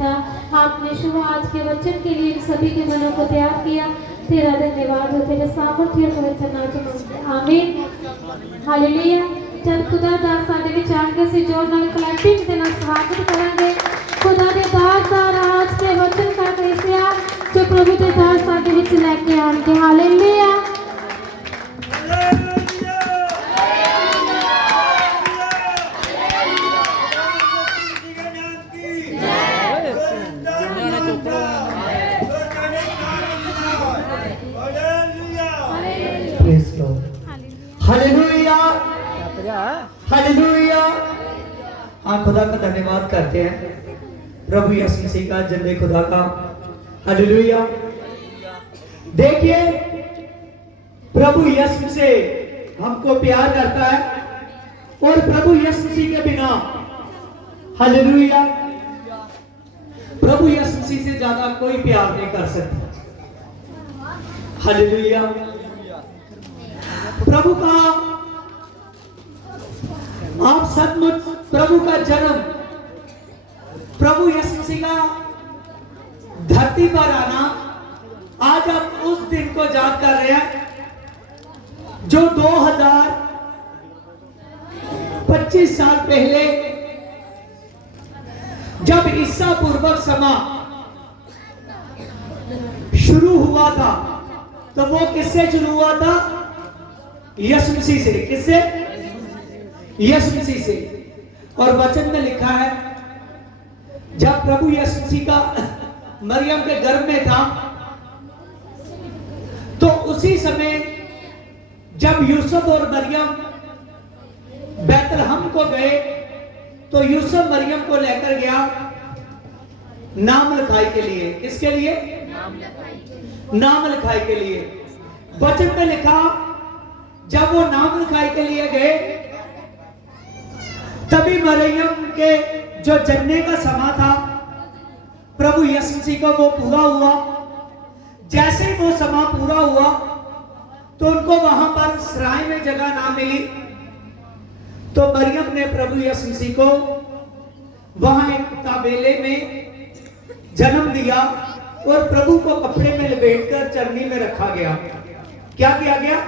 था। आपने शुभ आज के वचन के लिए सभी के मनों को तैयार किया। तेरा धन्यवाद हो, तेरे सामर्थ्य और पवित्र नाम से मांगते हैं, आमीन हालेलुया। चल खुदा दास साडे विच आके से जोर नाल क्लैपिंग दे नाल स्वागत करेंगे। खुदा दे दास आज के वचन का कैसिया जो प्रभु दे दास साडे विच लेके आएंगे, हालेलुया। हालेलुया हालेलुया। हाँ, खुदा का धन्यवाद करते हैं, प्रभु यीशु मसीह का, जिंदे खुदा का। हालेलुया। देखिए, प्रभु यीशु से हमको प्यार करता है और प्रभु यीशु मसीह के बिना, हालेलुया, प्रभु यीशु मसीह से ज्यादा कोई प्यार नहीं कर सकता। हालेलुया। प्रभु का, आप सचमुच प्रभु का जन्म, प्रभु यीशु मसीह का धरती पर आना, आज आप उस दिन को याद कर रहे हैं जो 2025 साल पहले जब ईसा पूर्वक समा शुरू हुआ था, तो वो किससे शुरू हुआ था? यीशु मसीह से। किससे? यीशु मसीह से। और वचन में लिखा है, जब प्रभु यीशु मसीह का मरियम के गर्भ में था, तो उसी समय जब यूसुफ और मरियम बैतलहम को गए, तो यूसुफ मरियम को लेकर गया नाम लिखाई के लिए। किसके लिए? नाम लिखाई के लिए। वचन में लिखा, जब वो नाम लिखाई के लिए गए, तभी मरियम के जो जन्ने का समय था प्रभु यीशु मसीह का, वो पूरा हुआ। जैसे ही वो समय पूरा हुआ, तो उनको वहां पर सराय में जगह ना मिली, तो मरियम ने प्रभु यीशु मसीह को वहां एक ताबेले में जन्म दिया और प्रभु को कपड़े में लपेटकर चरनी में रखा गया। क्या किया गया?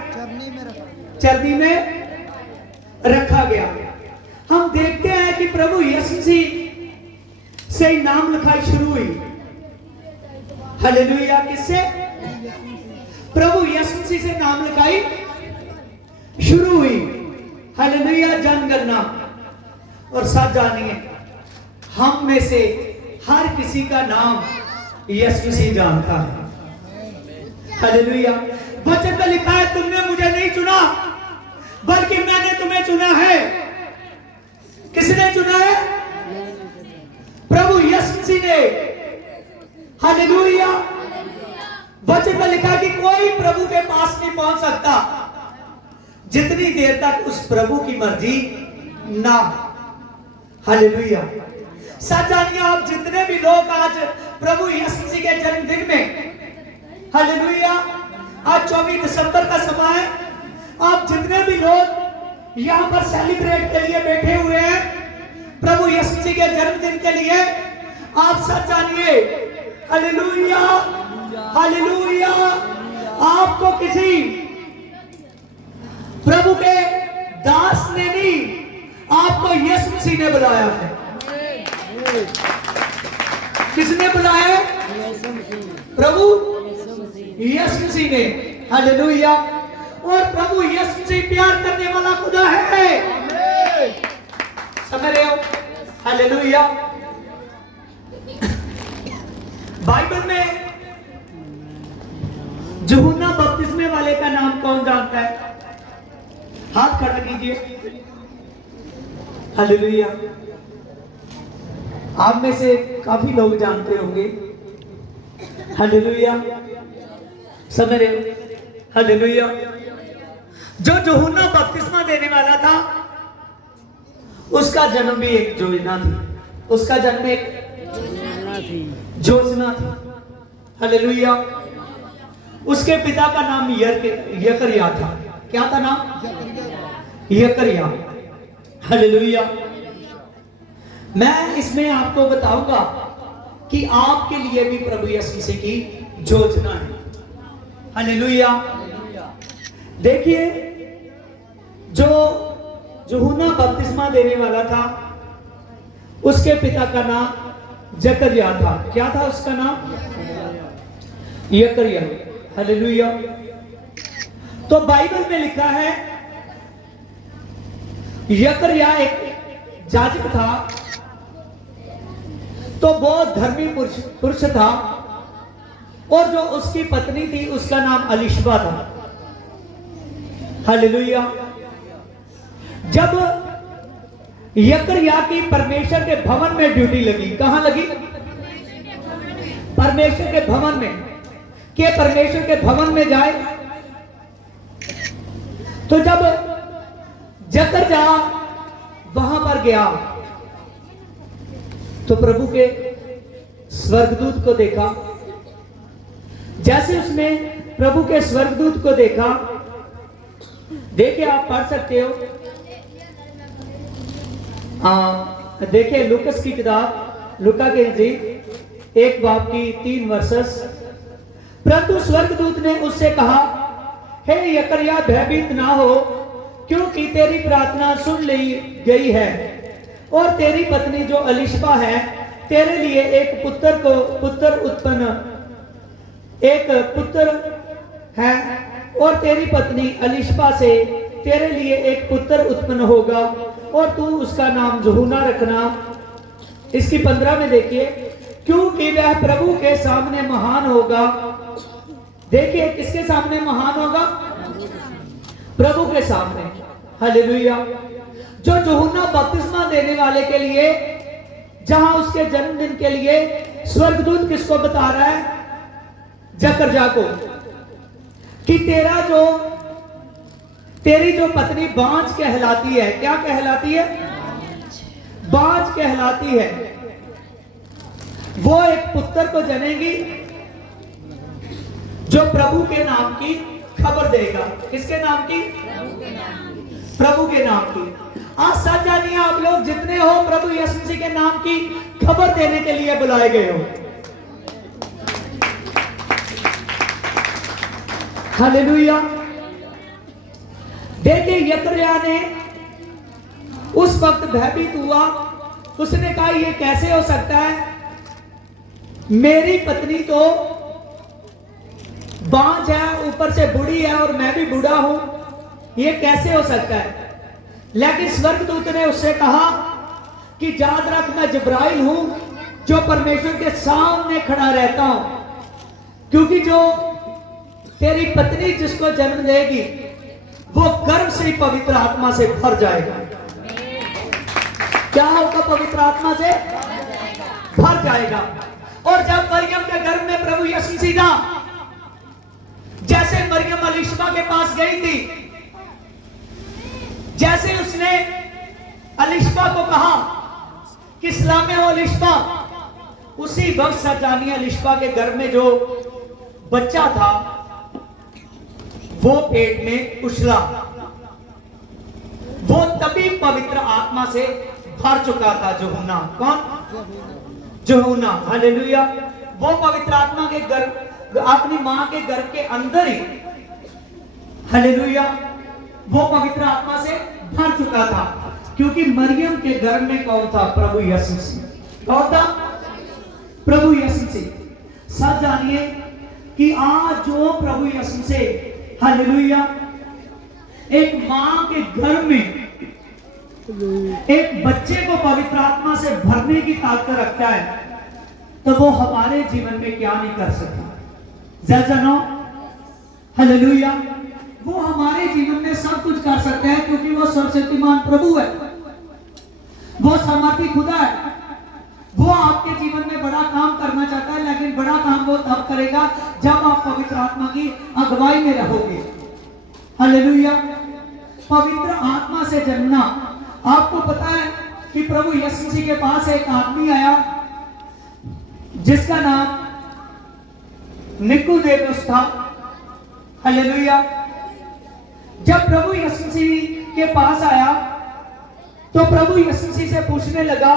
चरनी में रखा गया। हम देखते हैं कि प्रभु यीशु मसीह से नाम लिखाई शुरू हुई। हालेलुया। किससे? प्रभु यीशु मसीह से नाम लिखाई शुरू हुई। हालेलुया। जनगणना। और साथ जानिए, हम में से हर किसी का नाम यीशु मसीह जानता है। हालेलुया। वचन में लिखा है, तुमने मुझे नहीं चुना बल्कि मैंने तुम्हें चुना है। किसने चुना है? प्रभु यीशु मसीह ने। हालेलुया। वचन में लिखा कि कोई प्रभु के पास नहीं पहुंच सकता जितनी देर तक उस प्रभु की मर्जी ना। हालेलुया। सच जानिए, आप जितने भी लोग आज प्रभु यीशु मसीह के जन्मदिन में, हालेलुया, आज 24 दिसंबर का समय है, आप जितने भी लोग यहां पर सेलिब्रेट के लिए बैठे हुए हैं प्रभु यीशु मसीह के जन्मदिन के लिए, आप सच जानिए, हालेलुया हालेलुया, आपको किसी प्रभु के दास ने नहीं, आपको यीशु मसीह ने बुलाया है। किसने बुलाया? प्रभु यीशु मसीह ने। हालेलुया। और प्रभु यीशु मसीह प्यार करने वाला खुदा है। समझ रहे हो? हालेलुया। बाइबल में यूहन्ना बपतिस्मे वाले का नाम कौन जानता है? हाथ खड़ा कीजिए। हालेलुया। आप में से काफी लोग जानते होंगे। हालेलुया। समझ रहे हो? हालेलुया। जो यूहन्ना बपतिस्मा देने वाला था, उसका जन्म भी एक योजना थी। उसका जन्म एक योजना थी। हालेलुया। उसके पिता का नाम यकरिया था। क्या था नाम? यकरिया। हालेलुया। मैं इसमें आपको बताऊंगा कि आपके लिए भी प्रभु यीशु मसीह की योजना है। हालेलुया। देखिए, जो यूहन्ना बपतिस्मा देने वाला था, उसके पिता का नाम जकरिया था। क्या था उसका नाम? यकरिया। हालेलुया। तो बाइबल में लिखा है यकरिया एक याजक था, तो बहुत धर्मी पुरुष था, और जो उसकी पत्नी थी उसका नाम अलिशबा था। हालेलुया। जब यकरिया की परमेश्वर के भवन में ड्यूटी लगी, कहां लगी? परमेश्वर के भवन में। के परमेश्वर के भवन में जाए, तो जब जकरिया वहां पर गया तो प्रभु के स्वर्गदूत को देखा। जैसे उसने प्रभु के स्वर्गदूत को देखा, देखिए आप पढ़ सकते हो, देखिए लूकस की किताब, लूका की इंजील 1 बाब की 3 वर्सेस। परंतु स्वर्गदूत ने उससे कहा, हे यकरिया, भयभीत ना हो, क्योंकि तेरी प्रार्थना सुन ली गई है, और तेरी पत्नी जो अलिशबा है तेरे लिए एक पुत्र है, और तेरी पत्नी अलिशबा से तेरे लिए एक पुत्र उत्पन्न होगा, और तू उसका नाम यूहन्ना रखना। इसकी 15 में देखिए, क्योंकि वह प्रभु के सामने महान होगा। देखिए, किसके सामने महान होगा? प्रभु के सामने। हालेलुया। जो यूहन्ना बपतिस्मा देने वाले के लिए, जहां उसके जन्मदिन के लिए स्वर्गदूत किसको बता रहा है? जकरिया को, कि तेरी जो पत्नी बांझ कहलाती है। क्या कहलाती है? बांझ कहलाती है। वो एक पुत्र को जनेगी जो प्रभु के नाम की खबर देगा। किसके नाम की? प्रभु के नाम की। आज सच जानिए, आप लोग जितने हो प्रभु यीशु मसीह के नाम की खबर देने के लिए बुलाए गए हो। हालेलुया। देखिए, यकरिया ने उस वक्त भयभीत हुआ। उसने कहा, यह कैसे हो सकता है? मेरी पत्नी तो बांझ है, ऊपर से बूढ़ी है, और मैं भी बूढ़ा हूं, यह कैसे हो सकता है? लेकिन स्वर्गदूत ने उससे कहा कि याद रख, मैं जिब्राइल हूं, जो परमेश्वर के सामने खड़ा रहता हूं, क्योंकि जो तेरी पत्नी जिसको जन्म देगी वो गर्भ से पवित्र आत्मा से भर जाएगा। क्या होगा? पवित्र आत्मा से भर जाएगा। और जब मरियम के गर्भ में प्रभु यीशु मसीह था, जैसे मरियम अलिशबा के पास गई थी, जैसे उसने अलिशबा को कहा कि सलामे हो अलिशबा, उसी वक्त सजानिया अलिशबा के गर्भ में जो बच्चा था वो पेट में उछला। वो तभी पवित्र आत्मा से भर चुका था। यूहन्ना कौन? यूहन्ना। हालेलुया। वो पवित्र आत्मा के गर्भ, अपनी मां के गर्भ के अंदर ही, हालेलुया, वो पवित्र आत्मा से भर चुका था। क्योंकि मरियम के गर्भ में कौन था? प्रभु यीशु मसीह। कौन था? प्रभु यीशु मसीह। सब जानिए कि आज जो प्रभु यीशु मसीह, हालेलुया, एक मां के गर्भ में एक बच्चे को पवित्र आत्मा से भरने की ताकत रखता है, तो वो हमारे जीवन में क्या नहीं कर सकता? जनो, हालेलुया। वो हमारे जीवन में सब कुछ कर सकता है, क्योंकि वो सर्वशक्तिमान प्रभु है, वो सामर्थी खुदा है। वो आपके जीवन में बड़ा काम करना चाहता है, लेकिन बड़ा काम वो तब करेगा जब आप पवित्र आत्मा की अगुवाई में रहोगे। हालेलुया। पवित्र आत्मा से जन्मना। आपको पता है कि प्रभु यीशु मसीह के पास एक आदमी आया जिसका नाम निकोदेमुस था। हालेलुया। जब प्रभु यीशु मसीह के पास आया तो प्रभु यीशु मसीह से पूछने लगा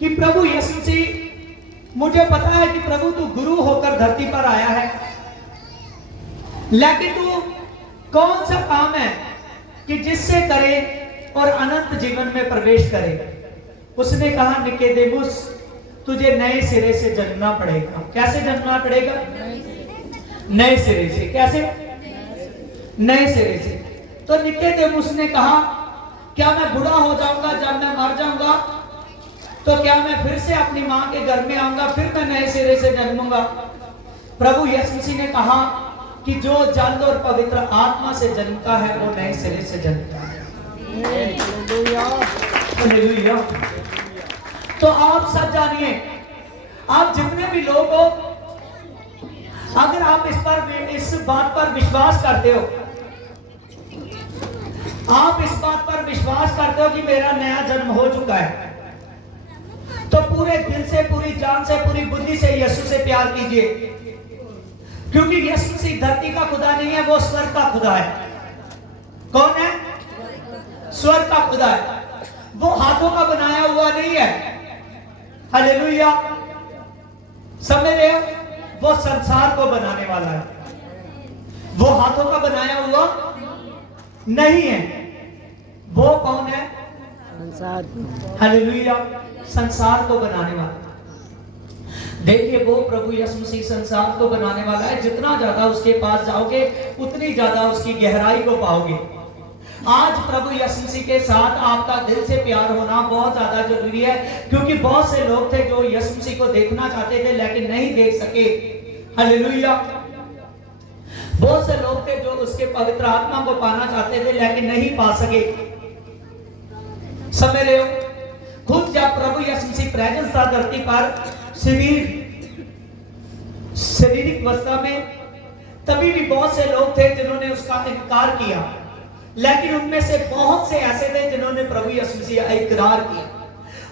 कि प्रभु यीशु मसीह, मुझे पता है कि प्रभु तू गुरु होकर धरती पर आया है, लेकिन तू कौन सा काम है कि जिससे करे और अनंत जीवन में प्रवेश करे। उसने कहा, निकोदेमुस तुझे नए सिरे से जन्मना पड़ेगा। कैसे जन्मना पड़ेगा? नए सिरे से। कैसे? नए सिरे से। तो निकोदेमुस ने कहा, क्या मैं बूढ़ा हो जाऊंगा, जब मैं मर जाऊंगा तो क्या मैं फिर से अपनी मां के घर में आऊंगा, फिर मैं नए सिरे से जन्मूंगा? प्रभु यीशु मसीह ने कहा कि जो जल और पवित्र आत्मा से जन्मता है वो नए सिरे से जन्मता है। हालेलुया। तो आप सब जानिए, आप जितने भी लोग हो, अगर आप इस बात पर विश्वास करते हो, आप इस बात पर विश्वास करते हो कि मेरा नया जन्म हो चुका है, तो पूरे दिल से, पूरी जान से, पूरी बुद्धि से यीशु से प्यार कीजिए। क्योंकि यीशु मसीह धरती का खुदा नहीं है, वो स्वर्ग का खुदा है। कौन है? स्वर्ग का खुदा है। वो हाथों का बनाया हुआ नहीं है। हालेलुया। समझ रहे हो? वो संसार को बनाने वाला है, वो हाथों का बनाया हुआ नहीं है। वो कौन है? संसार। हालेलुया। संसार को बनाने वाला। देखिए, वो प्रभु यीशु मसीह संसार को बनाने वाला है। जितना ज्यादा उसके पास जाओगे उतनी ज्यादा उसकी गहराई को पाओगे। आज प्रभु यीशु मसीह के साथ आपका दिल से प्यार होना बहुत ज्यादा जरूरी है, क्योंकि बहुत से लोग थे जो यीशु मसीह को देखना चाहते थे लेकिन नहीं देख सके। हालेलुया। बहुत से लोग थे जो उसके पवित्र आत्मा को पाना चाहते थे लेकिन नहीं पा सके। समझ रहे हो? खुद जब प्रभु यीशु मसीह प्रेजेंस था धरती पर शारीरिक अवस्था में, तभी भी बहुत से लोग थे जिन्होंने उसका इनकार किया, लेकिन उनमें से बहुत से ऐसे थे जिन्होंने प्रभु यीशु मसीह का इकरार किया।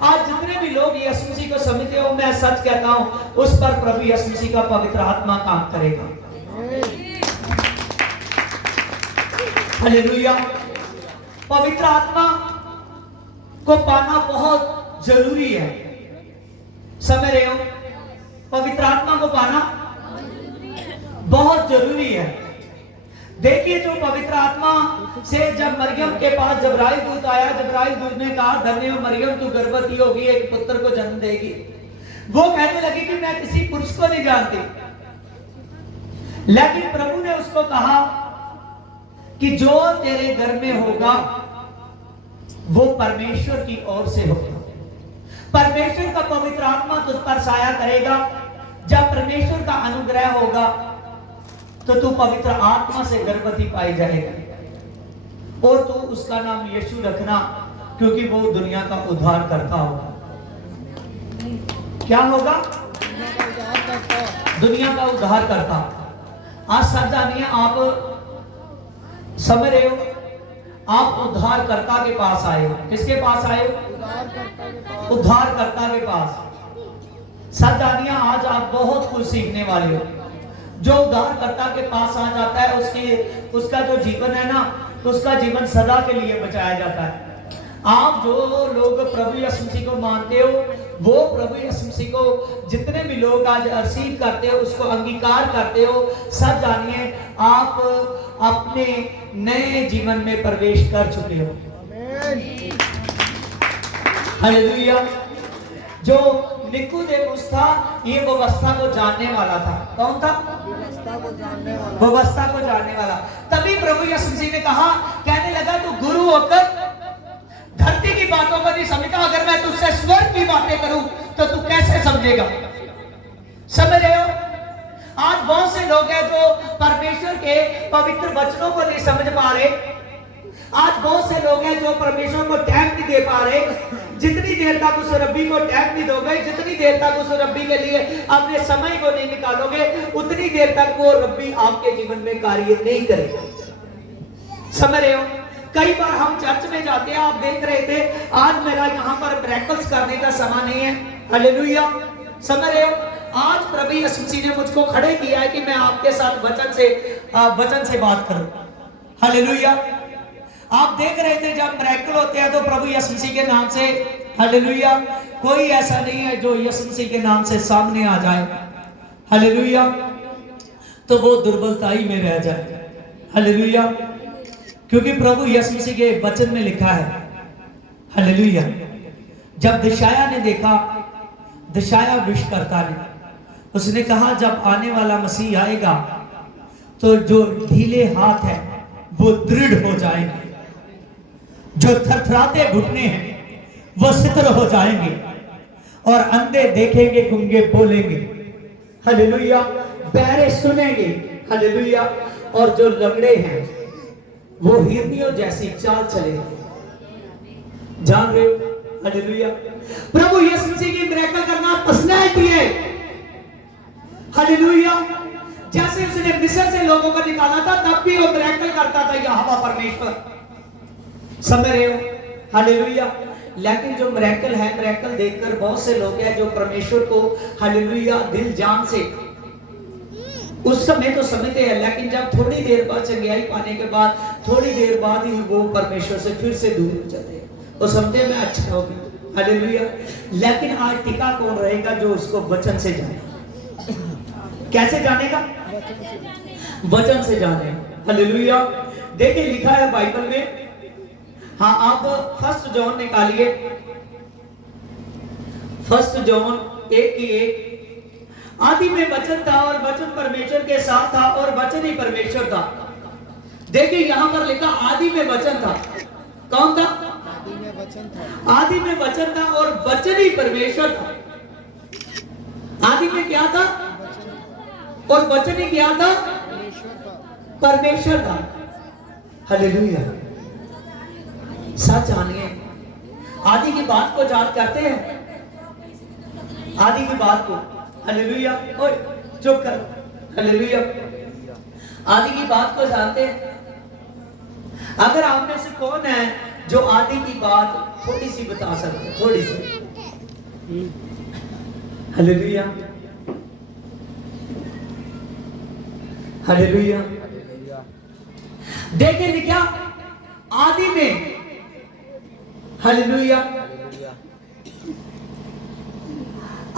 आज जितने भी लोग यीशु मसीह को समझते हो, मैं सच कहता हूं, उस पर प्रभु यीशु मसीह का पवित्र आत्मा काम करेगा। हालेलुया। पवित्र आत्मा को पाना बहुत जरूरी है। समझ रहे हो? पवित्र आत्मा को पाना बहुत जरूरी है। देखिए, जो पवित्र आत्मा से जब मरियम के पास जबराइल दूत आया, जबराइल दूत ने कहा, धन्य हो मरियम, तू गर्भवती होगी, एक पुत्र को जन्म देगी। वो कहने लगी कि मैं किसी पुरुष को नहीं जानती, लेकिन प्रभु ने उसको कहा कि जो तेरे घर में होगा वो परमेश्वर की ओर से होगा। परमेश्वर का पवित्र आत्मा तुझ पर साया करेगा। जब परमेश्वर का अनुग्रह होगा तो तू पवित्र आत्मा से गर्भवती पाई जाएगा, और तू उसका नाम यीशु रखना, क्योंकि वो दुनिया का उद्धार करता होगा। क्या होगा? दुनिया का उद्धार करता। आज सच जानिए, आप समझ रहे हो, आप उद्धारकर्ता के पास आए हो। किसके पास आए हो? उद्धारकर्ता के पास। सच जानिए, आज आप बहुत कुछ सीखने वाले हो। जो उद्धारकर्ता के पास आ जाता है, उसका जो जीवन है ना, उसका जीवन सदा के लिए बचाया जाता है। आप जो लोग प्रभु यीशु मसीह को मानते हो, वो प्रभु यीशु मसीह को जितने भी लोग आज रिसीव करते हो, उसको अंगीकार करते हो, सब जानिए आप अपने नए जीवन में प्रवेश कर चुके हो। हालेलुया। जो निकोदेमुस था, ये व्यवस्था को जानने वाला था। कौन था? व्यवस्था को जानने वाला। तभी प्रभु यीशु मसीह ने कहा, कहने लगा, तू गुरु होकर धरती की बातों को नहीं समझता, अगर मैं तुझसे स्वर्ग की बातें करूं तो तू कैसे समझेगा? समझ रहे हो? आज बहुत से लोग हैं जो परमेश्वर के पवित्र वचनों को नहीं समझ पा रहे। आज बहुत से लोग हैं जो परमेश्वर को टाइम नहीं दे पा रहे। जितनी देर तक उस रब्बी को टाइम नहीं दोगे, जितनी देर तक उस रब्बी के लिए अपने समय को नहीं निकालोगे, उतनी देर तक वो रब्बी आपके जीवन में कार्य नहीं करेगा। समझ रहे हो? कई बार हम चर्च में जाते हैं, आप देख रहे थे, आज मेरा यहाँ पर मिरेकल्स करने का समय नहीं है। हालेलुया। समझ रहे हो? आज प्रभु यीशु मसीह ने मुझको खड़े किया है कि मैं आपके साथ वचन से बात करूं। हालेलुया। आप देख रहे थे, जब मिरेकल होते हैं तो प्रभु यीशु मसीह के नाम से हालेलुया। कोई ऐसा नहीं है जो यीशु मसीह के नाम से सामने आ जाए, हालेलुया, तो वो दुर्बलता ही में रह जाए, हालेलुया। क्योंकि प्रभु यीशु मसीह के वचन में लिखा है, हालेलुया, जब दिशाया ने देखा, दिशाया विश्वकर्ता ने, उसने कहा जब आने वाला मसीह आएगा तो जो ढीले हाथ है वो दृढ़ हो जाएंगे, जो थरथराते घुटने हैं वो सितर हो जाएंगे, और अंधे देखेंगे, गूंगे बोलेंगे, हालेलुया, बहरे सुनेंगे, हालेलुया, और जो लंगड़े हैं वो हिरनियों जैसी चाल चलेंगे। जान रहे हो, हालेलुया। प्रभु यीशु मसीह की मिरेकल करना पर्सनैलिटी है, हालेलुया। जैसे उसने मिस्र से लोगों को निकाला था तब भी वो मिरेकल करता था, यहोवा परमेश्वर, समझ रहे हो, हालेलुया। लेकिन जो मिरेकल है, मिरेकल देखकर बहुत से लोग हैं जो परमेश्वर को, हालेलुया, दिल जान से उस समय तो समझते हैं, लेकिन जब थोड़ी देर बाद चंगियाई पाने के बाद थोड़ी देर बाद ही वो परमेश्वर से फिर से दूर हो जाते हैं, वो समझते हैं मैं अच्छा हो गया, हालेलुया। लेकिन आज टिका कौन रहेगा जो उसको वचन से जाने? कैसे जानेगा? वचन से जाने, हालेलुया। देखिए लिखा है बाइबल में, हाँ आप 1 जॉन निकालिए, 1 जॉन 1:1, आदि में वचन था और वचन परमेश्वर के साथ था और वचन ही परमेश्वर था। देखिए यहां पर लिखा आदि में वचन था, कौन था? आदि में वचन था, आदि में वचन था और वचन ही परमेश्वर था। आदि में क्या था? और वचन ही क्या था? परमेश्वर था, हालेलुया। सच जानिए, आदि की बात को याद करते हैं, आदि की बात को, हालेलुया। ओए चुप कर, हालेलुया। आदि की बात को जानते हैं? अगर आप में से कौन है जो आदि की बात थोड़ी सी बता सकते हैं, थोड़ी सी, हालेलुया, हालेलुया। देखिए क्या आदि में, हालेलुया,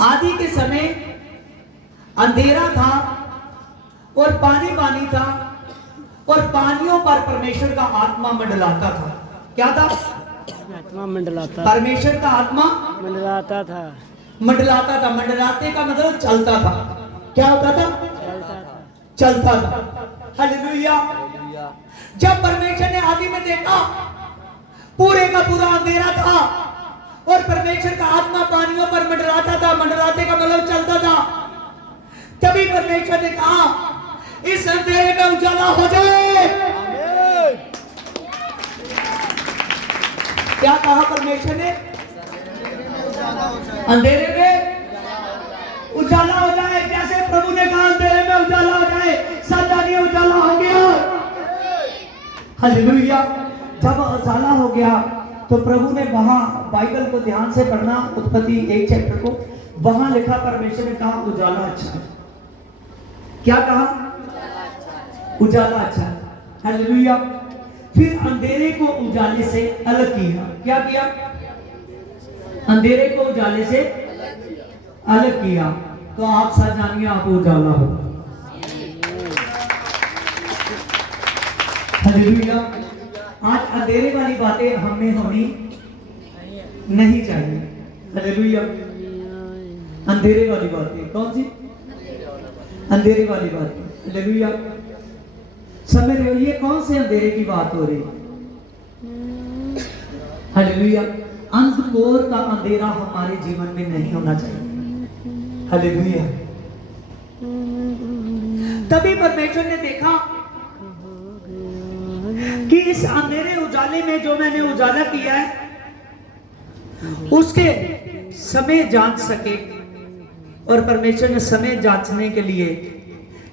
आदि के समय अंधेरा था और पानी पानी था और पानियों पर परमेश्वर का आत्मा मंडलाता था। क्या था? आत्मा मंडलाता, परमेश्वर का आत्मा मंडलाता था, मंडलाता था। मंडलाते का मतलब चलता था। क्या होता था? चलता था, चलता था, हालेलुया। जब परमेश्वर ने आदि में देखा पूरे का पूरा अंधेरा था और परमेश्वर का आत्मा पानियों पर मंडराता था, मंडराते का मतलब चलता था, तभी परमेश्वर ने कहा इस अंधेरे में उजाला हो जाए। क्या कहा परमेश्वर ने? अंधेरे में उजाला हो जाए। जैसे प्रभु ने कहा अंधेरे में उजाला हो जाए, सच जानिए उजाला हो गया, हालेलुया। जब उजाला हो गया तो प्रभु ने वहां, बाइबल को ध्यान से पढ़ना, उत्पत्ति 1 चैप्टर को, वहां लिखा परमेश्वर ने कहा उजाला अच्छा है। क्या कहा? उजाला अच्छा है, हालेलुया। फिर अंधेरे को उजाले से अलग किया। क्या किया? अंधेरे को उजाले से अलग किया। तो आप सच जानिए आप उजाला हो, हालेलुया। आज अंधेरे वाली बातें हमें होनी नहीं चाहिए, हालेलुया। अंधेरे वाली बातें कौन सी? अंधेरे वाली बातें, हालेलुया। समझ रहे हो ये कौन से अंधेरे की बात हो रही? हालेलुया। अंधकोर का अंधेरा हमारे जीवन में नहीं होना चाहिए, हालेलुया। तभी परमेश्वर ने देखा कि इस अंधेरे उजाले में जो मैंने उजाला किया है उसके समय जांच सके, और परमेश्वर ने समय जांचने के लिए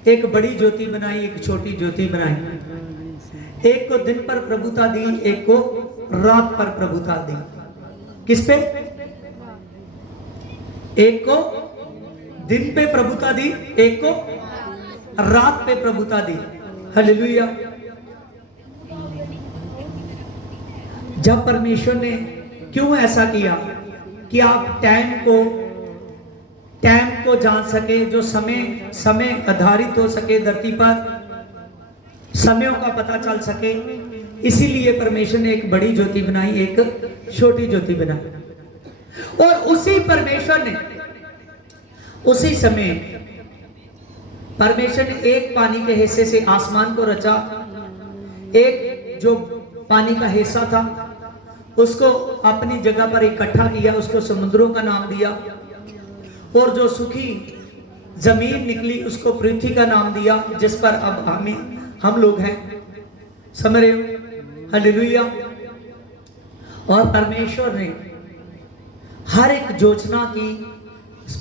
एक बड़ी ज्योति बनाई, एक छोटी ज्योति बनाई। एक को दिन पर प्रभुता दी, एक को रात पर प्रभुता दी। किस पे? एक को दिन पे प्रभुता दी, एक को रात पे प्रभुता दी, हालेलुया। जब परमेश्वर ने क्यों ऐसा किया? कि आप टाइम को जान सके, जो समय आधारित हो सके धरती पर, समयों का पता चल सके। इसीलिए परमेश्वर ने एक बड़ी ज्योति बनाई, एक छोटी ज्योति बनाई। और उसी परमेश्वर ने उसी समय परमेश्वर ने एक पानी के हिस्से से आसमान को रचा, एक जो पानी का हिस्सा था उसको अपनी जगह पर इकट्ठा किया, उसको समुद्रों का नाम दिया। और जो सूखी जमीन निकली उसको पृथ्वी का नाम दिया, जिस पर अब हम लोग हैं। समझ रहे हो? हालेलुया। और परमेश्वर ने हर एक योजना की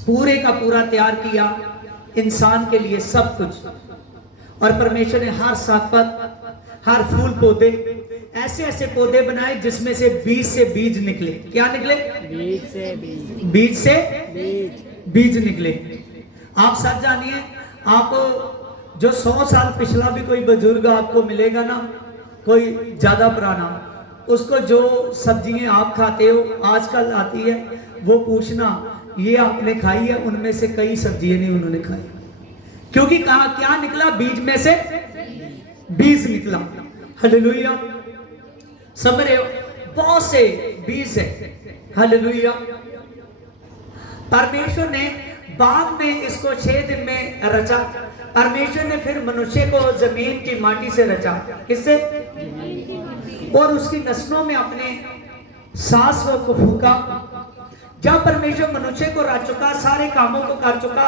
पूरे का पूरा तैयार किया इंसान के लिए, सब कुछ। और परमेश्वर ने हर सापत, हर फूल पौधे, ऐसे ऐसे पौधे बनाए जिसमें से बीज निकले। क्या निकले? बीज निकले। आप सच जानिए, आप जो 100 साल पिछला भी कोई बुजुर्ग आपको मिलेगा ना, कोई ज्यादा पुराना, उसको जो सब्जियां आप खाते हो आजकल आती है, वो पूछना ये आपने खाई है? उनमें से कई सब्जियां नहीं उन्होंने खाई, क्योंकि कहा क्या निकला? बीज में से बीज निकला। हालेलुया। समझ रहे हो? बहुत से बीज है। हालेलुया। परमेश्वर ने बाद में इसको 6 दिन में रचा। परमेश्वर ने फिर मनुष्य को जमीन की माटी से रचा। किससे? और उसकी नस्लों में अपने सांस को फूका। जब परमेश्वर मनुष्य को रच चुका, सारे कामों को कर चुका,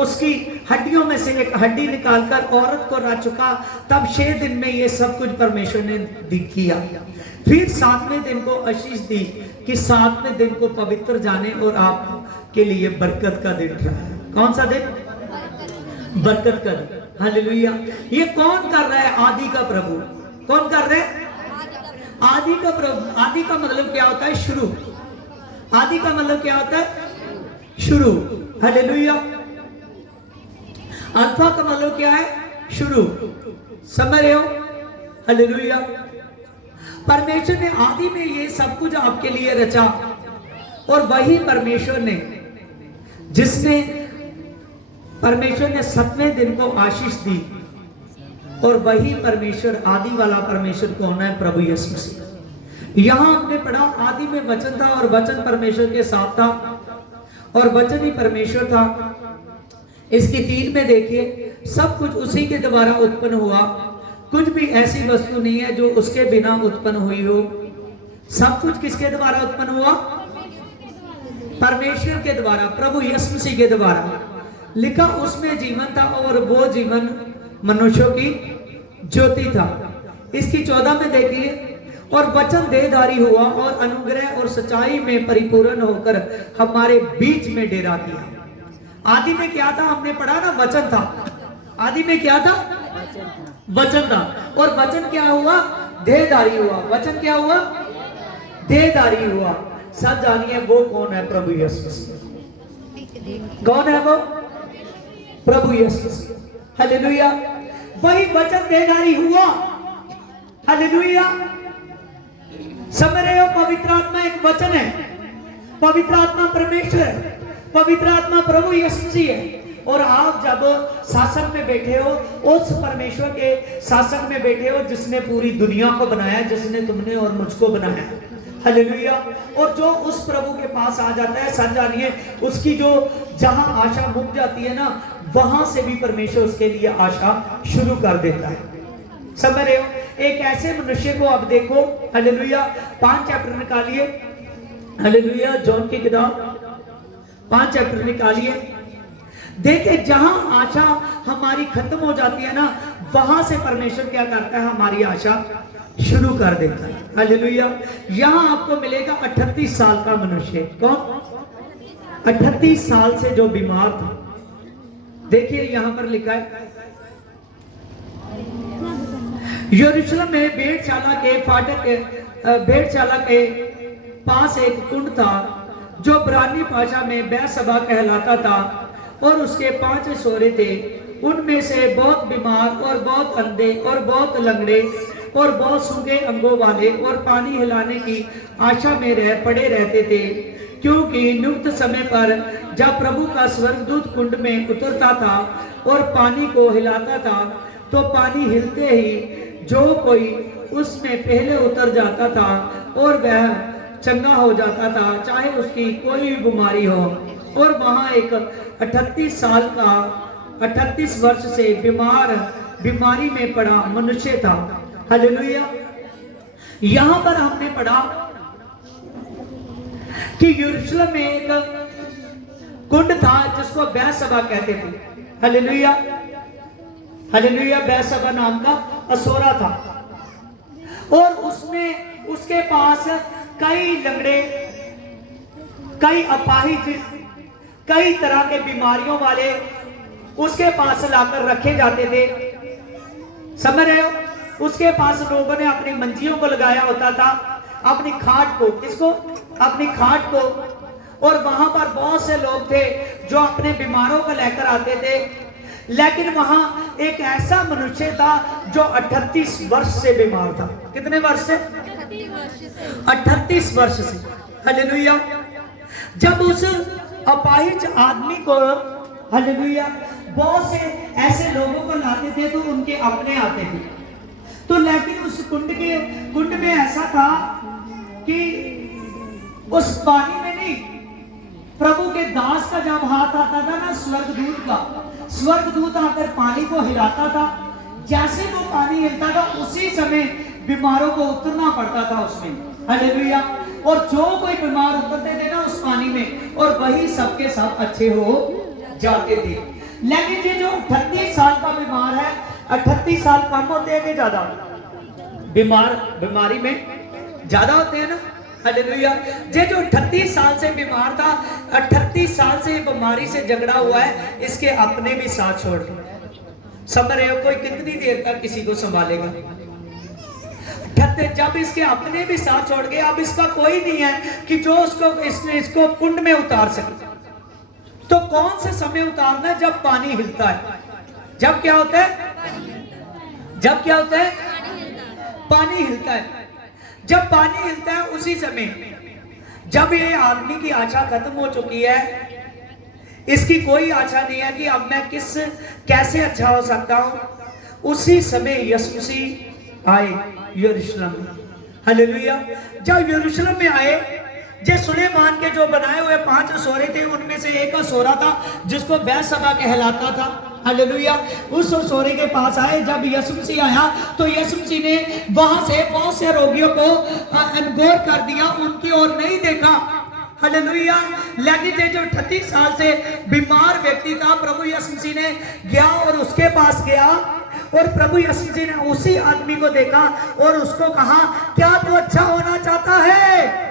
उसकी हड्डियों में से एक हड्डी निकालकर औरत को रच चुका, तब 6 दिन में ये सब कुछ परमेश्वर ने किया। फिर 7वें दिन को आशीष दी कि 7वें दिन को पवित्र जाने और आपके लिए बरकत का दिन रहा। कौन सा दिन? बरकत का दिन। हालेलुया। ये कौन कर रहा है? आदि का प्रभु। कौन कर रहा है? आदि का प्रभु। आदि का मतलब क्या होता है? शुरू। आदि का मतलब क्या होता है? शुरू। हालेलुया। अल्फा का मतलब क्या है? शुरू। समझ रहे हो? हालेलुया। परमेश्वर ने आदि में ये सब कुछ आपके लिए रचा, और वही परमेश्वर ने जिसने परमेश्वर ने 7वें दिन को आशीष दी, और वही परमेश्वर, आदि वाला परमेश्वर कौन है? प्रभु यीशु मसीह। यहां हमने पढ़ा आदि में वचन था और वचन परमेश्वर के साथ था और वचन ही परमेश्वर था। इसकी 3 में देखिए, सब कुछ उसी के द्वारा उत्पन्न हुआ, कुछ भी ऐसी वस्तु नहीं है जो उसके बिना उत्पन्न हुई हो। सब कुछ किसके द्वारा उत्पन्न हुआ? परमेश्वर के द्वारा, प्रभु यीशु मसीह के द्वारा। लिखा उसमें जीवन था और वो जीवन मनुष्यों की ज्योति था। इसकी 14 में देखिए, और वचन देहधारी हुआ और अनुग्रह और सच्चाई में परिपूर्ण होकर हमारे बीच में डेरा किया। आदि में क्या था? हमने पढ़ा ना, वचन था। आदि में क्या था? वचन था। और वचन क्या हुआ? देहधारी हुआ। वचन क्या हुआ? देहधारी हुआ। सब जानिए वो कौन है? प्रभु यीशु मसीह। कौन है वो? प्रभु यीशु मसीह। हालेलुया। वही वचन देहधारी हुआ। हालेलुया। समझ रहे हो? पवित्र आत्मा एक वचन है, पवित्र आत्मा परमेश्वर है, पवित्र आत्मा प्रभु यीशु मसीह है। और आप जब शासन में बैठे हो, उस परमेश्वर के शासन में बैठे हो जिसने पूरी दुनिया को बनाया, जिसने तुमने और मुझको बनाया। हालेलुया। और जो उस प्रभु के पास आ जाता है, सच जानिए उसकी जो जहां आशा मुक जाती है ना, वहां से भी परमेश्वर उसके लिए आशा शुरू कर देता है। समझ रहे हो? एक ऐसे मनुष्य को आप देखो। हालेलुया। 5 चैप्टर निकालिए। हालेलुया। जॉन की किताब 5 चैप्टर निकालिए। देखिए, जहां आशा हमारी खत्म हो जाती है ना, वहां से परमेश्वर क्या करता है? हमारी आशा शुरू कर देता है। हालेलुया। यहां आपको मिलेगा 38 साल का मनुष्य। कौन? 38 साल से जो बीमार था। देखिए यहां पर लिखा है, यरूशलेम में भेड़शाला के फाटक, भेड़शाला के पास एक कुंड था जो इब्रानी भाषा में बैसबा कहलाता था, और उसके 5 सोरे थे। उनमें से बहुत बीमार और बहुत अंधे और बहुत लंगड़े और बहुत सूखे अंगों वाले और पानी हिलाने की आशा में पड़े रहते थे, क्योंकि नियुक्त समय पर जब प्रभु का स्वर्गदूत कुंड में उतरता था और पानी को हिलाता था, तो पानी हिलते ही जो कोई उसमें पहले उतर जाता था और वह चंगा हो जाता था, चाहे उसकी कोई भी बीमारी हो। और वहां एक 38 वर्ष से बीमारी में पड़ा मनुष्य था। हालेलुया। यहां पर हमने पढ़ा कि यरूशलेम में एक कुंड था जिसको बैतसबा कहते थे। Hallelujah, hallelujah. बैतसबा नाम का असोरा था और उसमें उसके पास कई लंगड़े, कई अपाहिज, कई तरह के बीमारियों वाले उसके पास लाकर रखे जाते थे। समझ रहे हो? उसके पास लोगों ने अपनी मंजियों को लगाया होता था, अपनी खाट को, किसको? अपनी खाट को। और वहां पर बहुत से लोग थे जो अपने बीमारों को लेकर आते थे। लेकिन वहां एक ऐसा मनुष्य था जो 38 वर्ष से बीमार था। कितने वर्ष से? 38 वर्ष से। हालेलुया। जब उस अपाहिज आदमी को, हालेलुया, बहुत से ऐसे लोगों को लाते थे तो उनके अपने आते थे। तो लेकिन उस कुंड में ऐसा था कि उस पानी में नहीं, प्रभु के दास का जब हाथ आता था ना, स्वर्गदूत आकर पानी को हिलाता था। जैसे वो पानी हिलता था उसी समय बीमारों को उतरना पड़ता था उसमें। हालेलुया। और जो कोई बीमार उतरते थे ना उस पानी में, और वही सबके सब अच्छे हो जाते थे। लेकिन ये जो 38 साल का बीमार है, 38 साल कम होते हैं कि ज्यादा? बीमारी में ज्यादा होते हैं ना। हालेलुया। ये जो 38 साल से बीमार था, 38 साल से बीमारी से झगड़ा हुआ है, इसके अपने भी साथ छोड़ दिए। समझ रहे हो? कोई कितनी देर तक किसी को संभालेगा? जब इसके अपने भी साथ छोड़ गए, अब इसका कोई नहीं है कि जो इसको कुंड में उतार सके। तो कौन से समय उतारना है? जब पानी हिलता है। जब क्या होता है? जब क्या होता है? पानी हिलता है। जब पानी हिलता है उसी समय, जब ये आदमी की आशा खत्म हो चुकी है, इसकी कोई आशा नहीं है कि अब मैं कैसे अच्छा हो सकता हूं, उसी समय यीशु मसीह आए यरूशलेम में। हालेलुया। जब यरूशलेम में आए, जे सुलेमान के जो बनाए हुए 5 असोरे थे, उनमें से एक असोरा था जिसको बैतसबा कहलाता था। हालेलुया। उस असोरे के पास आए। जब यीशु मसीह आया तो यीशु मसीह ने वहां से बहुत से रोगियों को अनगौर कर दिया, उनकी ओर नहीं देखा। हालेलुया। लेकिन ये जो 38 साल से बीमार व्यक्ति था, प्रभु यीशु मसीह ने गया और उसके पास गया, और प्रभु यीशु मसीह ने उसी आदमी को देखा और उसको कहा, क्या तू अच्छा होना चाहता है?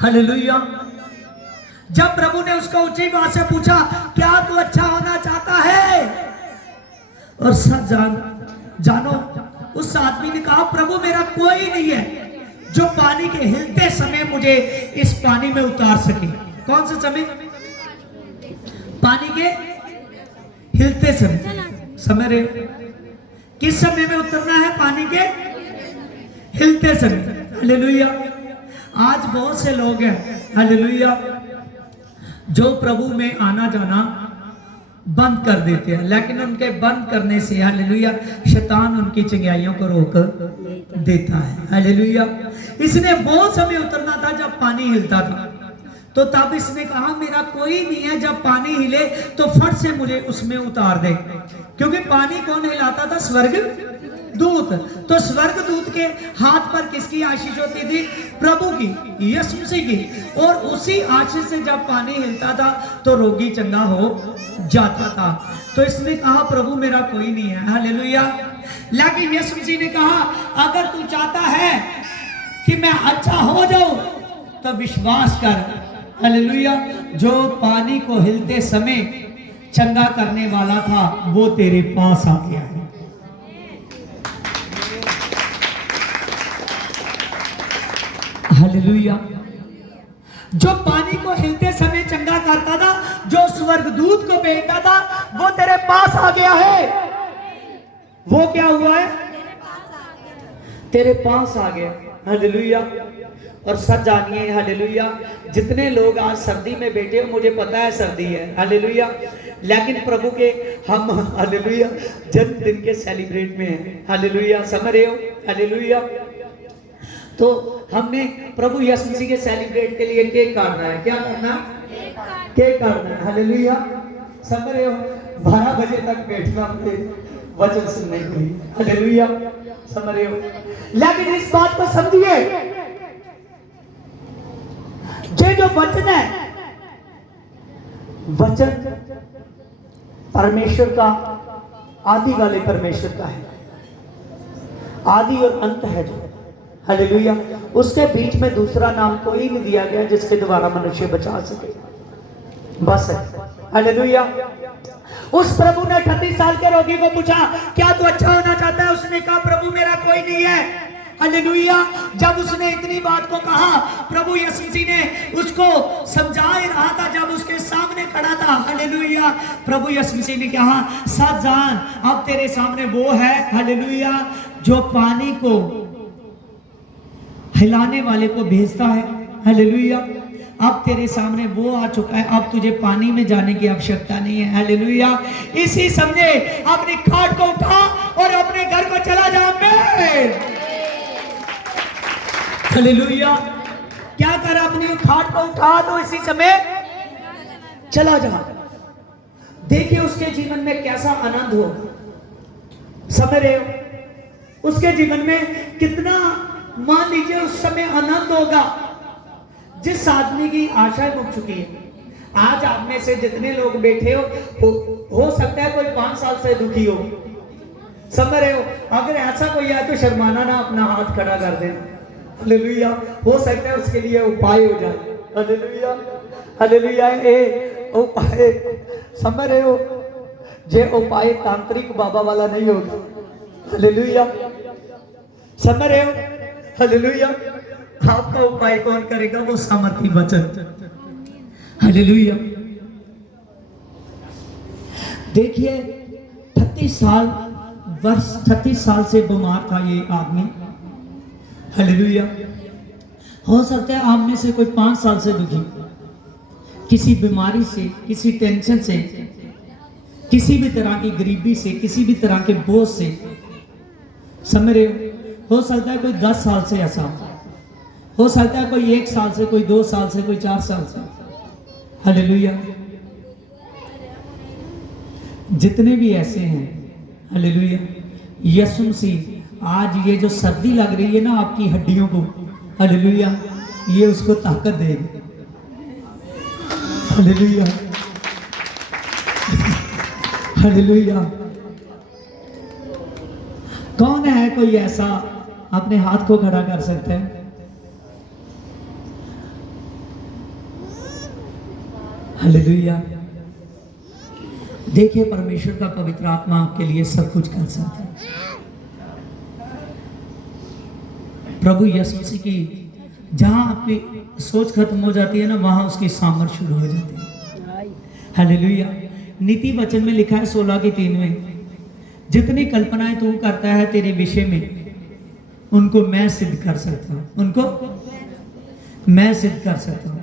हालेलुया। जब प्रभु ने उसको ऊंची बात से पूछा, क्या तू अच्छा होना चाहता है? और सब जानो उस आदमी ने कहा, प्रभु मेरा कोई नहीं है जो पानी के हिलते समय मुझे इस पानी में उतार सके। कौन सा समय? पानी के हिलते समय। समझ रहे हो? किस समय में उतरना है? पानी के हिलते समय। हालेलुया। आज बहुत से लोग हैं, हालेलुया, जो प्रभु में आना जाना बंद कर देते हैं, लेकिन उनके बंद करने से, हालेलुया, शैतान उनकी चंगाइयों को रोक देता है। हालेलुया। इसने वो समय उतरना था जब पानी हिलता था, तो तब इसने कहा, मेरा कोई नहीं है, जब पानी हिले तो फट से मुझे उसमें उतार दे। क्योंकि पानी कौन हिलाता था? स्वर्गदूत। तो स्वर्गदूत के हाथ पर किसकी आशीष होती थी? प्रभु की, यीशु मसीह की। और उसी आशीष से जब पानी हिलता था तो रोगी चंगा हो जाता था। तो इसने कहा, प्रभु मेरा कोई नहीं है। हालेलुया। लेकिन यीशु मसीह ने कहा, अगर तू चाहता है कि मैं अच्छा हो जाऊं तो विश्वास कर। हालेलुया। जो पानी को हिलते समय चंगा करने वाला था वो तेरे पास आ गया है। हालेलुया। जो पानी को हिलते समय चंगा करता था, जो स्वर्गदूत को भेजता था, वो तेरे पास आ गया है। वो क्या हुआ है? तेरे पास आ गया। हालेलुया। और सच जानिए हालेलुया, जितने लोग आज सर्दी में बैठे हो, मुझे पता है सर्दी है हालेलुया, लेकिन प्रभु के हम हालेलुया जन्मदिन के सेलिब्रेट में हैं हालेलुया, समझ रहे हो हालेलुया। तो हमने प्रभु यीशु मसीह के सेलिब्रेट के लिए केक काटना है। क्या करना है? केक काटना है हालेलुया, समझ रहे हो। 12 बजे तक बैठना है वचन सुनने के लिए हालेलुया, समझ रहे हो। लेकिन इस बात को समझिए, ये जो वचन है, वचन परमेश्वर का, आदि वाले परमेश्वर का है, आदि और अंत है जो हालेलुया। उसके बीच में दूसरा नाम कोई नहीं दिया गया जिसके द्वारा मनुष्य बचा सके, बस है हालेलुया। उस प्रभु ने 38 साल के रोगी को पूछा, क्या तू अच्छा होना चाहता है? उसने कहा, प्रभु मेरा कोई नहीं है हालेलुया। जब उसने इतनी बात को कहा, प्रभु यीशु मसीह ने उसको समझा ही रहा था, जब उसके सामने खड़ा था हालेलुया। प्रभु यीशु मसीह ने कहा, सच जान, अब तेरे सामने वो है हालेलुया जो पानी को हिलाने वाले को भेजता है हालेलुया। अब तेरे सामने वो आ चुका है, अब तुझे पानी में जाने की आवश्यकता नहीं है हालेलुया। इसी समझे अपनी खाट को उठा और अपने घर को चला जा। हालेलुया। क्या कर, अपनी खाट को उठा तो इसी समय चला जा। देखिए उसके जीवन में कैसा आनंद हो, समझ रहे हो। उसके जीवन में कितना, मान लीजिए उस समय आनंद होगा जिस आदमी की आशाएं मुक चुकी है। आज आप में से जितने लोग बैठे हो सकता है कोई 5 साल से दुखी हो, समझ रहे हो। अगर ऐसा कोई है तो शर्माना ना, अपना हाथ खड़ा कर देना हालेलुया। हो सकता है उसके लिए उपाय हो जाए हालेलुया, हालेलुया। ए उपाय, समझ रहे हो, जे उपाय तांत्रिक बाबा वाला नहीं होगा हालेलुया, समझ रहे हो हालेलुया। आपका उपाय कौन करेगा? वो सामर्थी वचन हालेलुया। देखिए 38 साल से बीमार था ये आदमी हालेलुया। हो सकता है आप में से कोई 5 साल से दुखी, किसी बीमारी से, किसी टेंशन से, किसी भी तरह की गरीबी से, किसी भी तरह के बोझ से, समझ रहे हो सकता है कोई 10 साल से ऐसा, हो सकता है कोई 1 साल से, कोई 2 साल से, कोई 4 साल से हालेलुया। जितने भी ऐसे हैं हालेलुया, यीशु मसीह आज ये जो सर्दी लग रही है ना आपकी हड्डियों को हालेलुया, ये उसको ताकत देगी हालेलुया, हालेलुया। कौन है कोई ऐसा अपने हाथ को खड़ा कर सकता है? हालेलुया। देखिए परमेश्वर का पवित्र आत्मा आपके लिए सब कुछ कर सकता है। प्रभु यीशु मसीह की जहां आपकी सोच खत्म हो जाती है ना, वहां उसकी सामर्थ शुरू हो जाती है हालेलुया। नीति वचन में लिखा है 16:3 में, जितनी कल्पनाएं तू करता है तेरे विषय में, उनको मैं सिद्ध कर सकता हूं, उनको मैं सिद्ध कर सकता हूं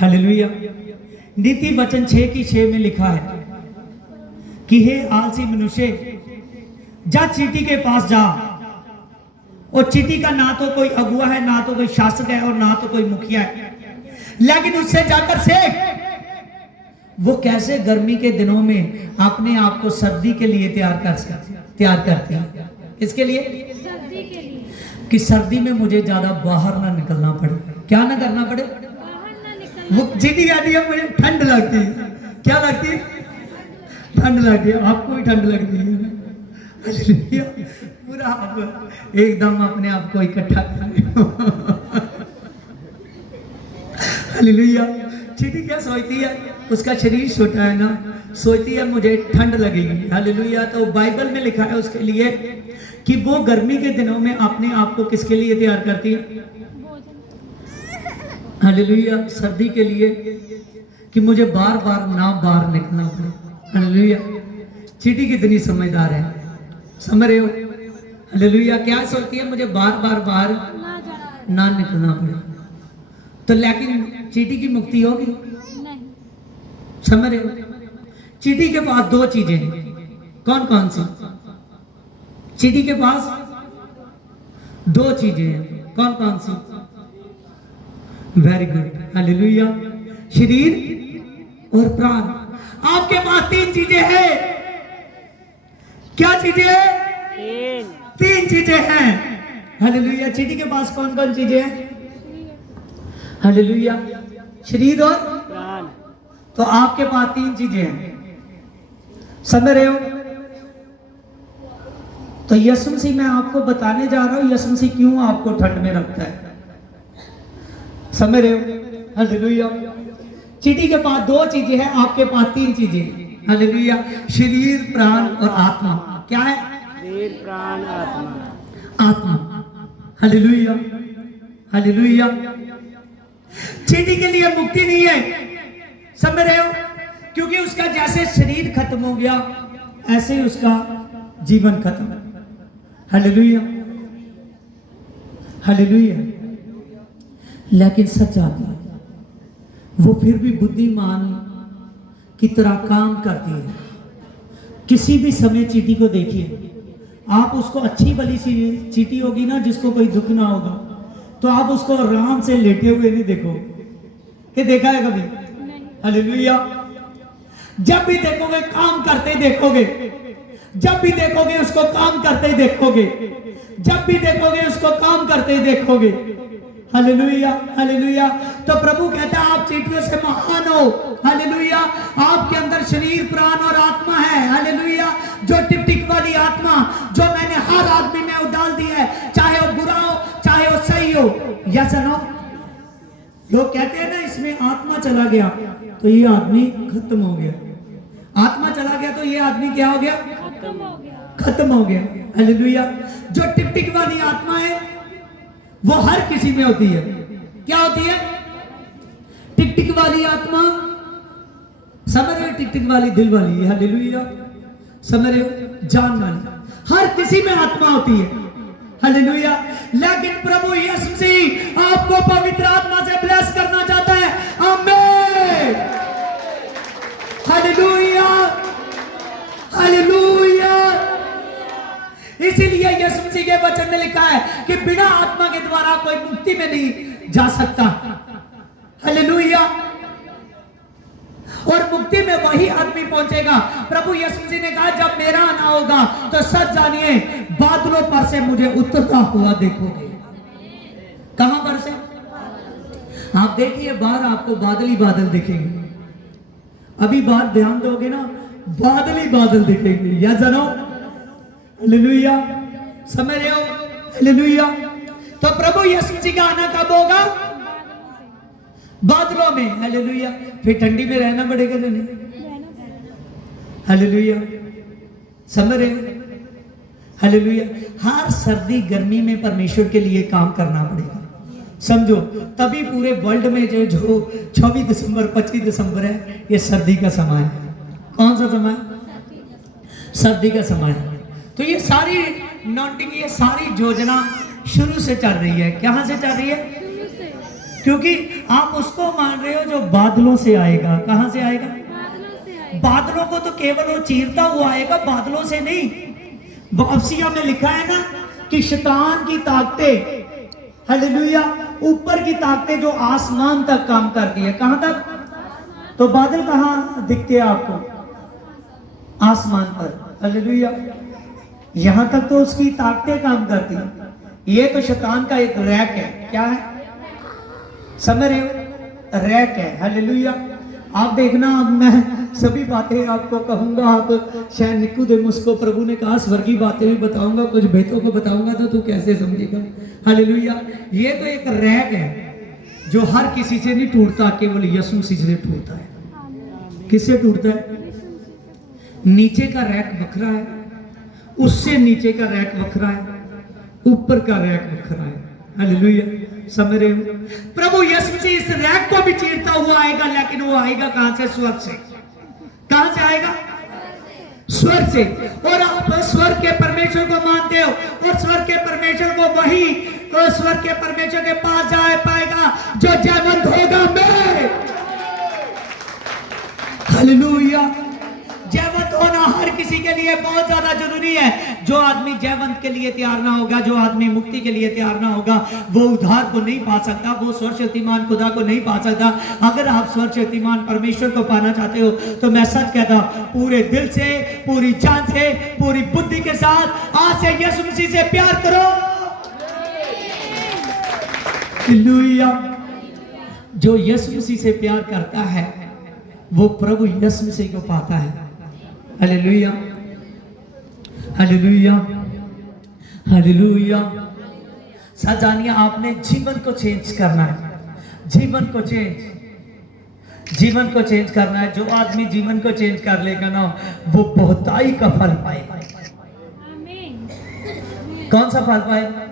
हालेलुया। नीति वचन 6:6 में लिखा है कि हे आलसी मनुष्य, जा चींटी के पास जा, और चींटी का ना तो कोई अगुआ है, ना तो कोई शासक है, और ना तो कोई मुखिया है, लेकिन उससे जाकर सीख वो कैसे गर्मी के दिनों में अपने आप को सर्दी के लिए तैयार करती है। किसके लिए? सर्दी के लिए। कि सर्दी में मुझे ज्यादा बाहर ना निकलना पड़े। क्या ना करना पड़े? वो चींटी कहती है मुझे ठंड लगती है। क्या लगती है? ठंड लगती है। आपको भी ठंड लगती है पूरा आप एकदम अपने आप को इकट्ठा करें हालेलुया। चींटी क्या सोचती है? उसका शरीर छोटा है ना, सोचती है मुझे ठंड लगेगी हालेलुया। तो बाइबल में लिखा है उसके लिए कि वो गर्मी के दिनों में अपने आप को किसके लिए तैयार करती है? हालेलुया, सर्दी के लिए, कि मुझे बार बार ना बाहर निकलना पड़े हालेलुया। चींटी कितनी समझदार है, समझ रहे हो हालेलुया। क्या सोचती है मुझे बार बार बाहर ना निकलना पड़े। तो लेकिन चींटी की मुक्ति होगी? समझ रहे हो? चींटी के पास दो चीजें हैं। कौन कौन सी? चींटी के पास दो चीजें हैं। कौन कौन सी? Very good, hallelujah. शरीर और प्राण। आपके पास तीन चीजें हैं। क्या चीजें हैं? तीन चीजें हैं। हालेलुया। चींटी के पास कौन कौन चीजें हैं? हालेलुया। शरीर और प्राण। तो आपके पास तीन चीजें हैं। समझ रहे हो? तो यीशु मसीह मैं आपको बताने जा रहा हूं यीशु मसीह क्यों आपको ठंड में रखता है। समझ रहे हो? हालेलुया। चींटी के पास दो चीजें हैं, आपके पास तीन चीजें हैं। हालेलुया। शरीर, प्राण और आत्मा। क्या है? शरीर, प्राण, आत्मा। आत्मा। Hallelujah, hallelujah. चींटी के लिए मुक्ति नहीं है। समझ रहे हो? क्योंकि उसका जैसे शरीर खत्म हो गया ऐसे ही उसका जीवन खत्म। Hallelujah, hallelujah. लेकिन सच आत्मा वो फिर भी बुद्धिमान की तरह काम करती है। किसी भी समय चींटी को देखिए, आप उसको अच्छी भली सी चींटी होगी ना जिसको कोई दुख ना होगा, तो आप उसको आराम से लेटे हुए नहीं देखो कि देखा है कभी? हालेलुया। जब भी देखोगे काम करते देखोगे, जब भी देखोगे उसको काम करते देखोगे, जब भी देखोगे उसको काम करते देखोगे। Hallelujah, hallelujah. तो प्रभु कहता है आप चींटियों से महान हो। हालेलुया। आपके अंदर शरीर, प्राण और आत्मा है। हालेलुया। जो टिक वाली आत्मा जो मैंने हर आदमी में डाल दी है, चाहे वो बुरा हो चाहे वो सही हो। या सुनो, लोग कहते हैं ना इसमें आत्मा चला गया तो ये आदमी खत्म हो गया। आत्मा चला गया तो ये आदमी क्या हो गया? खत्म हो गया। हालेलुया। जो टिक वाली आत्मा है वो हर किसी में होती है। क्या होती है? टिक वाली आत्मा। समझ रहे हो? टिक वाली दिल वाली। हालेलुया। समझ रहे हो? जान वाली हर किसी में आत्मा होती है। हालेलुया। लेकिन प्रभु यीशु मसीह आपको पवित्र आत्मा से ब्लेस करना चाहता है। आमीन। Hallelujah, hallelujah. इसीलिए यीशु मसीह के वचन में लिखा है कि बिना आत्मा के द्वारा कोई मुक्ति में नहीं जा सकता। हालेलुया। और मुक्ति में वही आदमी पहुंचेगा। प्रभु यीशु मसीह ने कहा जब मेरा आना होगा तो सच जानिए बादलों पर से मुझे उतरता हुआ देखोगे। कहां पर से? आप देखिए बाहर आपको बादल ही बादल दिखेंगे। अभी बाहर ध्यान दोगे ना बादल ही बादल दिखेंगे। या जानो? हालेलुया। समझ रहे हो? हालेलुया। तो प्रभु यीशु मसीह का आना कब होगा? बादलों में। हालेलुया। फिर ठंडी में रहना पड़ेगा तो नहीं? हालेलुया। समझ रहे हो? हालेलुया। हर सर्दी गर्मी में परमेश्वर के लिए काम करना पड़ेगा। समझो, तभी पूरे वर्ल्ड में जो 24 दिसंबर 25 दिसंबर है ये सर्दी का समय है। कौन सा समय? सर्दी का समय है। तो ये सारी नॉटिंग, ये सारी योजना शुरू से चल रही है। कहां से चल रही है? क्योंकि आप उसको मान रहे हो जो बादलों से आएगा। कहां से आएगा? बादलों को तो केवल वो चीरता हुआ आएगा, बादलों से नहीं। वापसिया में लिखा है ना कि शैतान की ताकतें, हालेलुया, ऊपर की ताकतें जो आसमान तक काम करती है। कहां तक? तो बादल कहां दिखते हैं आपको? आसमान पर। हालेलुया। यहां तक तो उसकी ताकतें काम करती हैं। ये तो शैतान का एक रैक है। क्या है? समझ रहे हो? रैक है। हालेलुया। आप देखना, अब मैं सभी बातें आपको कहूंगा। आप शायद निकोदेमुस को प्रभु ने कहा स्वर्गीय बातें भी बताऊंगा, कुछ भेदों को बताऊंगा तो तू कैसे समझेगा। हालेलुया। ये तो एक रैक है जो हर किसी से नहीं टूटता, केवल यीशु मसीह से टूटता है। किससे टूटता है? नीचे का रैक बखरा है, उससे नीचे का रैक बखरा है, ऊपर का रैक बखरा है। हालेलुया। समझ रहे हो? प्रभु यीशु मसीह इस रैक को भी चीरता हुआ आएगा, लेकिन वो आएगा कहां से? स्वर्ग से। कहां से आएगा? स्वर्ग से, और आप स्वर्ग के परमेश्वर को मानते हो, और स्वर्ग के परमेश्वर को वही स्वर्ग के परमेश्वर के पास जा पाएगा जो जयवंत होगा। मैं हालेलुया। जयवंत होना हर किसी के लिए बहुत ज्यादा जरूरी है। जो आदमी जयवंत के लिए तैयार ना होगा, जो आदमी मुक्ति के लिए तैयार ना होगा, वो उद्धार को नहीं पा सकता, वो सर्वशक्तिमान खुदा को नहीं पा सकता। अगर आप सर्वशक्तिमान परमेश्वर को पाना चाहते हो तो मैं सच कहता हूं, पूरे दिल से, पूरी जान से, पूरी बुद्धि के साथ आज से यीशु मसीह से प्यार करो। हालेलुया। जो यीशु मसीह से प्यार करता है वो प्रभु यीशु मसीह को पाता है। हालेलुया, हालेलुया, हालेलुया। सच जानिए, आपने जीवन को चेंज करना है, जीवन को चेंज करना है। जो आदमी जीवन को चेंज कर लेगा ना, वो बहुताई का फल पाएगा। कौन सा फल पाएगा?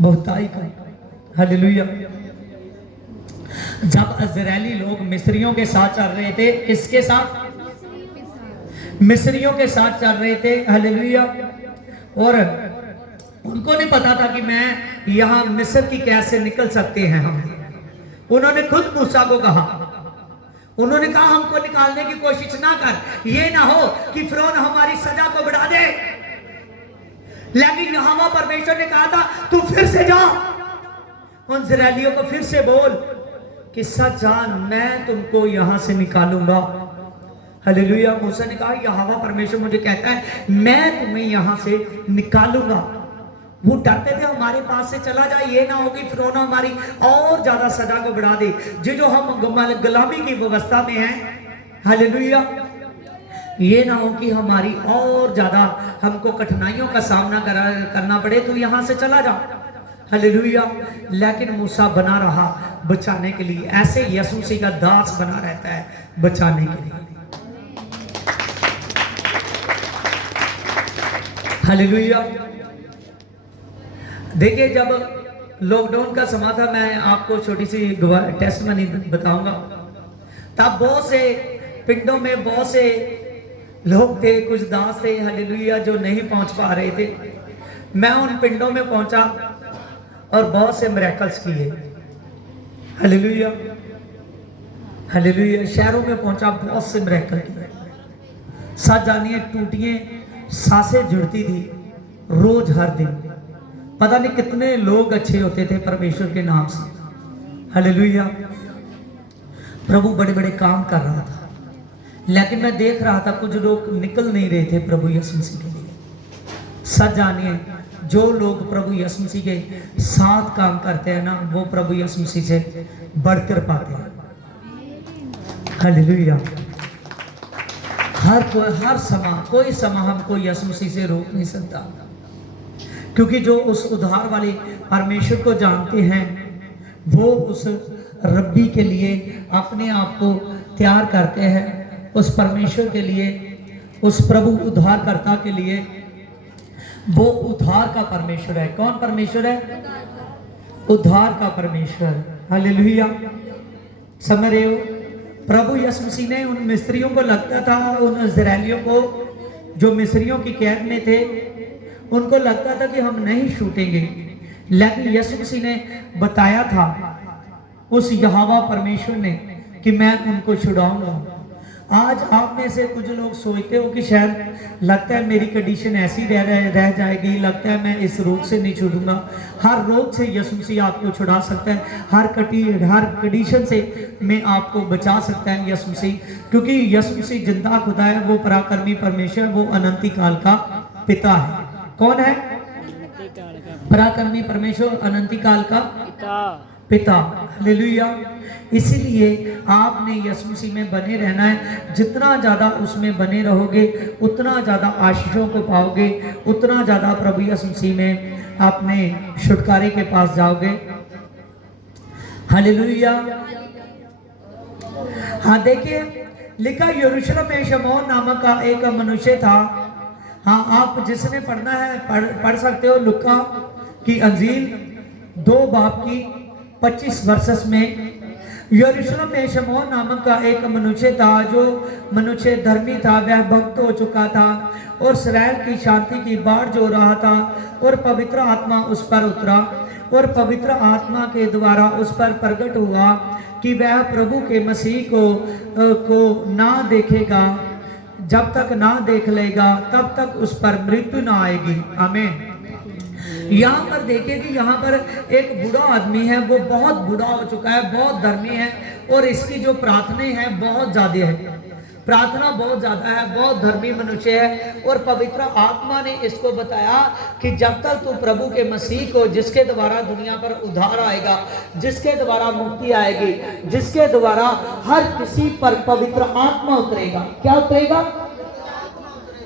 बहुताई का। हालेलुया। जब इजरायली लोग मिस्रियों के साथ चल रहे थे, किसके साथ? मिस्रियों के साथ चल रहे थे। हालेलुया। और उनको नहीं पता था कि मैं यहाँ मिस्र की कैद से निकल सकते हैं हम। उन्होंने खुद मूसा को कहा, उन्होंने कहा हमको निकालने की कोशिश ना कर, ये ना हो कि फिरौन हमारी सजा को बढ़ा दे। लेकिन यहोवा परमेश्वर ने कहा था तू फिर से जा, उन इजरायलियों को फिर से बोल कि सच जान मैं तुमको यहां से निकालूंगा। हालेलुया। मूसा ने कहा यहोवा परमेश्वर मुझे कहता है मैं तुम्हें यहां से निकालूंगा। वो डरते थे हमारे पास से चला जाए, ये ना हो कि फिरौन हमारी और ज्यादा सजा को बढ़ा दे, जो हम गुलामी की व्यवस्था में हैं। हालेलुया। ये ना हो कि हमारी और ज्यादा हमको कठिनाइयों का सामना करना पड़े, तो यहां से चला जा। हालेलुया। लेकिन मूसा बना रहा बचाने के लिए। ऐसे यीशु मसीह का दास बना रहता है बचाने के लिए। हालेलुया। देखिए, जब लॉकडाउन का समय था, मैं आपको छोटी सी टेस्टमनी बताऊंगा। तब बहुत से पिंडों में बहुत से लोग थे, कुछ दास थे, हालेलुया, जो नहीं पहुंच पा रहे थे। मैं उन पिंडों में पहुंचा और बहुत से मिरेकल्स किए। Hallelujah, hallelujah. शहरों में पहुंचा, बहुत से मिरेकल किए। सच जानिए, टूटिए सांसें जुड़ती थी रोज, हर दिन। पता नहीं कितने लोग अच्छे होते थे परमेश्वर के नाम से। हालेलुया। प्रभु बड़े बड़े काम कर रहा था, लेकिन मैं देख रहा था कुछ लोग निकल नहीं रहे थे प्रभु यीशु मसीह के लिए। सच जानिए, जो लोग प्रभु यीशु मसीह के साथ काम करते हैं ना, वो प्रभु यीशु मसीह से बढ़कर पाते हैं। हालेलुया। हर समय, कोई समय हमको यीशु मसीह से रोक नहीं सकता, क्योंकि जो उस उद्धार वाले परमेश्वर को जानते हैं, वो उस रब्बी के लिए अपने आप को तैयार करते हैं। उस परमेश्वर के लिए, उस प्रभु उद्धारकर्ता के लिए। वो उद्धार का परमेश्वर है। कौन परमेश्वर है? उद्धार का परमेश्वर। हालेलुया। समझ रहे हो? प्रभु यीशु मसीह ने उन मिस्रियों को लगता था, उन इजरायलियों को जो मिस्रियों की कैद में थे, उनको लगता था कि हम नहीं छूटेंगे। लेकिन यीशु मसीह ने बताया था उस यहोवा परमेश्वर ने कि मैं उनको छुड़ाऊंगा। आज आप में से कुछ लोग सोचते हो कि शायद लगता है मेरी कंडीशन ऐसी रह जाएगी, लगता है मैं इस रोग से नहीं छूटूंगा। हर रोग से यीशु मसीह आपको छुड़ा सकता है, हर कंडीशन से मैं आपको बचा सकता है यीशु मसीह, क्योंकि यीशु मसीह जिंदा खुदा है, वो पराक्रमी परमेश्वर, वो अनंती काल का पिता है। कौन है? पराक्रमी परमेश्वर, अनंती काल का पिता। हालेलुया। इसीलिए आपने यीशु मसीह में बने रहना है। जितना ज़्यादा उसमें बने रहोगे, उतना ज़्यादा आशीषों को पाओगे, उतना ज़्यादा प्रभु यीशु मसीह में अपने छुटकारे के पास जाओगे। हालेलुया। हाँ, देखिए, लिखा यरूशलेम में शमौन नामक का एक मनुष्य था। हाँ, आप जिसने पढ़ना है पढ़ सकते हो। लुका की अंजील 2 बाब की 25 वर्षस में यरूशलेम में शमौन नामक का एक मनुष्य था, जो मनुष्य धर्मी था। वह भक्त हो चुका था और इस्राएल की शांति की बाढ़ जो रहा था, और पवित्र आत्मा उस पर उतरा, और पवित्र आत्मा के द्वारा उस पर प्रकट हुआ कि वह प्रभु के मसीह को ना देखेगा। जब तक ना देख लेगा तब तक उस पर मृत्यु ना आएगी। आमीन। यहाँ पर देखिए कि यहाँ पर एक बूढ़ा आदमी है, वो बहुत बूढ़ा हो चुका है, बहुत धर्मी है, और इसकी जो प्रार्थनाएं हैं बहुत ज्यादा है, प्रार्थना बहुत ज्यादा है, बहुत धर्मी मनुष्य है। और पवित्र आत्मा ने इसको बताया कि जब तक तू प्रभु के मसीह को, जिसके द्वारा दुनिया पर उद्धार आएगा, जिसके द्वारा मुक्ति आएगी, जिसके द्वारा हर किसी पर पवित्र आत्मा उतरेगा। क्या उतरेगा?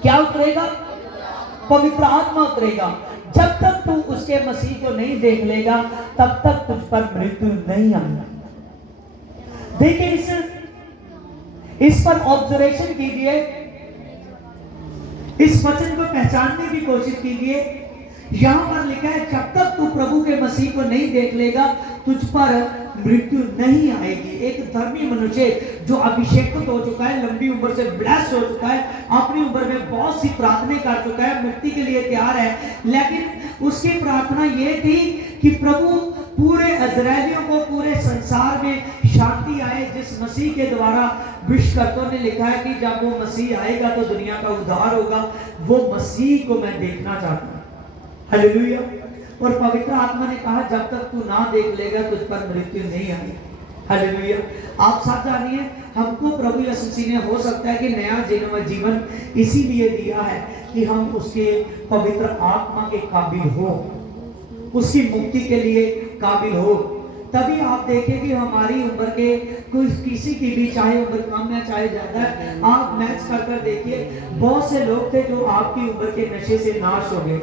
क्या उतरेगा? पवित्र आत्मा उतरेगा। जब तक तू उसके मसीह को नहीं देख लेगा तब तक तुझ पर मृत्यु नहीं आएगी। देखिए इस पर ऑब्जर्वेशन कीजिए, इस वचन को पहचानने की कोशिश कीजिए। यहां पर लिखा है जब तक तू प्रभु के मसीह को नहीं देख लेगा तुझ पर मृत्यु नहीं आएगी। एक धर्मी मनुष्य जो अभिषेकित हो चुका है, लंबी उम्र से ब्लेस्ड हो चुका है, अपनी उम्र में बहुत सी प्रार्थना कर चुका है, मुक्ति के लिए तैयार है, लेकिन उसकी प्रार्थना ये थी कि प्रभु पूरे इजरायलियों को, पूरे संसार में शांति आए, जिस मसीह के द्वारा विश्वकर्ताओं ने लिखा है कि जब वो मसीह आएगा तो दुनिया का उद्धार होगा। वो मसीह को मैं देखना चाहता हूँ। हालेलुया। और पवित्र आत्मा ने कहा जब तक तू ना देख लेगा तुझ पर मृत्यु नहीं आएगी। हालेलुया। आप सब जानिए, हमको प्रभु यीशु मसीह ने हो सकता है कि नया जीवन इसीलिए दिया है कि हम उसके पवित्र आत्मा के काबिल हो, उसकी मुक्ति के लिए काबिल हो। तभी आप देखें कि हमारी उम्र के किसी की भी, चाहे उम्र कम है चाहे ज्यादा है, आप मैच कर देखिए, बहुत से लोग थे जो आपकी उम्र के नशे से नाश हो गए।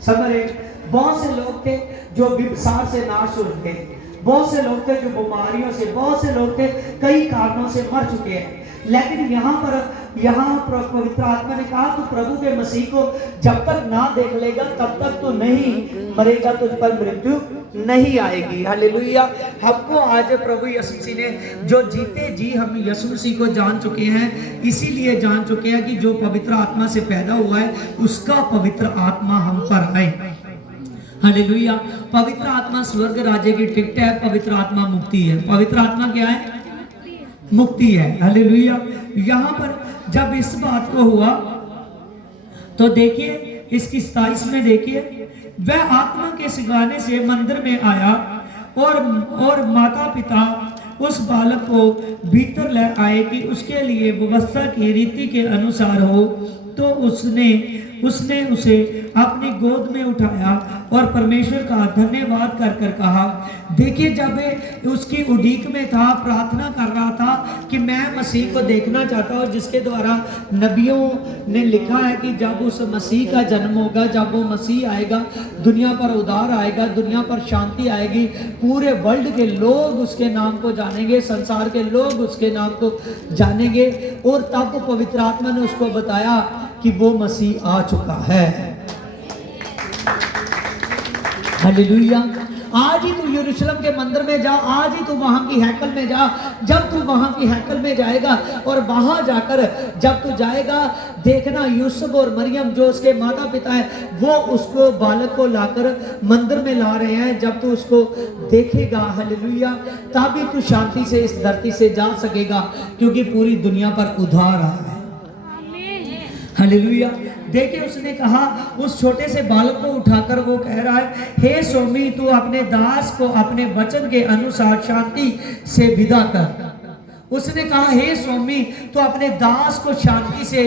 समझ रहे? बहुत से लोग थे जो विभसार से नाश हो गए, बहुत से लोग थे जो बीमारियों से, बहुत से लोग थे कई कारणों से मर चुके हैं। लेकिन यहाँ पर पवित्र आत्मा ने कहा तू प्रभु के मसीह को जब तक ना देख लेगा तब तक तो नहीं मरेगा, तुझ पर मृत्यु नहीं आएगी। हालेलुया। हमको आज प्रभु यीशु मसीह ने जो जीते जी हम यीशु मसीह को जान चुके हैं, इसीलिए जान चुके हैं कि जो पवित्र आत्मा से पैदा हुआ है उसका पवित्र आत्मा हम पर आए। हालेलुया। पवित्र आत्मा स्वर्ग राज्य की टिकट है, पवित्र आत्मा मुक्ति है। पवित्र आत्मा क्या है? मुक्ति है। हालेलुया। यहाँ पर जब इस बात को हुआ तो देखिए इसकी 27 में देखिए, वह आत्मा के सिखाने से मंदिर में आया और माता पिता उस बालक को भीतर ले आए कि उसके लिए व्यवस्था की रीति के अनुसार हो। तो उसने उसे अपनी गोद में उठाया और परमेश्वर का धन्यवाद कर कहा। देखिए जब उसकी उड़ीक में था, प्रार्थना कर रहा था कि मैं मसीह को देखना चाहता हूँ, जिसके द्वारा नबियों ने लिखा है कि जब उस मसीह का जन्म होगा, जब वो मसीह आएगा, दुनिया पर उद्धार आएगा, दुनिया पर शांति आएगी, पूरे वर्ल्ड के लोग उसके नाम को जानेंगे, संसार के लोग उसके नाम को जानेंगे। और तब पवित्र आत्मा ने उसको बताया कि वो मसीह आ चुका है। हालेलुया। आज ही तू यरूशलेम के मंदिर में जा, आज ही तू वहां की हैकल में जा। जब तू वहां की हैकल में जाएगा और वहां जाकर जब तू जाएगा, देखना यूसुफ और मरियम जो उसके माता पिता है, वो उसको बालक को लाकर मंदिर में ला रहे हैं। जब तू उसको देखेगा, हालेलुया, तभी तू शांति से इस धरती से जा सकेगा, क्योंकि पूरी दुनिया पर उद्धार आया है। हालेलुया। देखिए उसने कहा, उस छोटे से बालक को उठाकर वो कह रहा है, हे स्वामी तू अपने दास को अपने वचन के अनुसार शांति से विदा कर। उसने कहा, हे स्वामी तू अपने दास को शांति से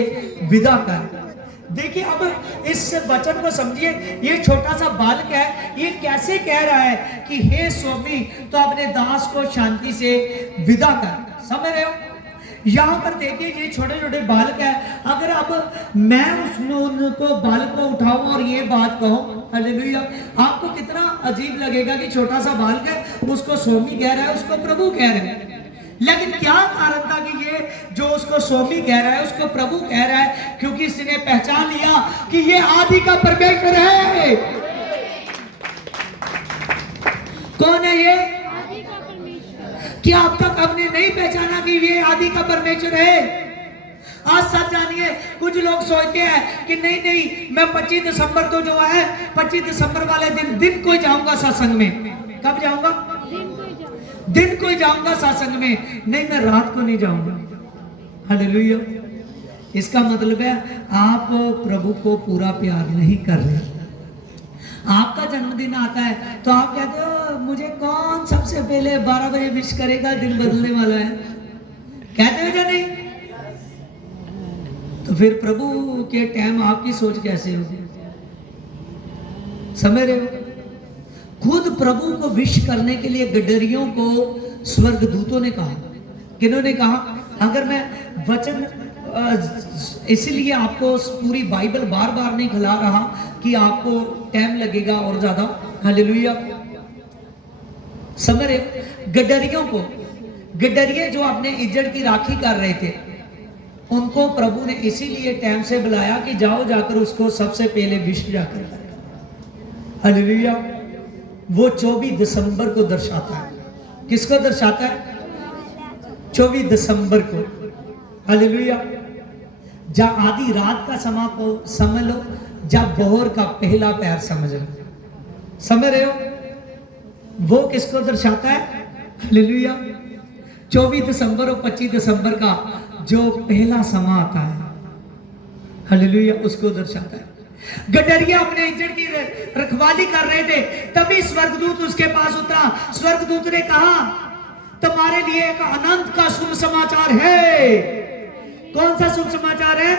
विदा कर। देखिए अब इस वचन को समझिए, ये छोटा सा बालक है, ये कैसे कह रहा है कि हे स्वामी तो अपने दास को शांति से विदा कर। समझ रहे हो? यहाँ पर देखिए ये छोटे छोटे बालक है, अगर अब मैं उनको बालक को उठाऊं और ये बात कहूं, हालेलुया, आपको कितना अजीब लगेगा कि छोटा सा बालक है, उसको स्वामी कह रहा है, उसको प्रभु कह रहा है। लेकिन क्या कारण था कि ये जो उसको स्वामी कह रहा है, उसको प्रभु कह रहा है? क्योंकि इसने पहचान लिया कि ये आदि का परमेश्वर है। कौन है ये? क्या अब तक आपने नहीं पहचाना कि ये आदि का परमेश्वर है? आज सच जानिए, कुछ लोग सोचते हैं कि नहीं नहीं, मैं 25 दिसंबर को जो है 25 दिसंबर वाले दिन को जाऊंगा सत्संग में। कब जाऊंगा? दिन को जाऊंगा सत्संग में, नहीं मैं रात को नहीं जाऊंगा। हालेलुया। इसका मतलब है आप प्रभु को पूरा प्यार नहीं कर रहे। आपका जन्मदिन आता है तो आप कहते हो मुझे कौन सबसे पहले 12 बजे विश करेगा, दिन बदलने वाला है, कहते हो या नहीं? तो फिर प्रभु के टाइम आपकी सोच कैसे होगी? समझ रहे हो? खुद प्रभु को विश करने के लिए गडरियों को स्वर्गदूतों ने कहा। किन्होंने कहा? अगर मैं वचन इसलिए आपको पूरी बाइबल बार बार नहीं खिला रहा कि आपको टाइम लगेगा और ज्यादा। हालेलुया। समझ रहे हो? गडरियों को, गडरिये जो अपने इज्जत की राखी कर रहे थे, उनको प्रभु ने इसीलिए टाइम से बुलाया कि जाओ जाकर उसको सबसे पहले विश जाकर। हालेलुया। वो 24 दिसंबर को दर्शाता है। किसको दर्शाता है? 24 दिसंबर को। हालेलुया। जा आधी रात का समा को समझ लो, जा बोहर का पहला पैर समझ लो। समझ रहे हो? वो किसको दर्शाता है? हालेलुया। 24 दिसंबर और 25 दिसंबर का जो पहला समा आता है, हालेलुया, उसको दर्शाता है। गडरिया अपने इज्जत की रखवाली कर रहे थे, तभी स्वर्गदूत उसके पास उतरा। स्वर्गदूत ने कहा तुम्हारे लिए एक अनंत का शुभ समाचार है। कौन सा शुभ समाचार है?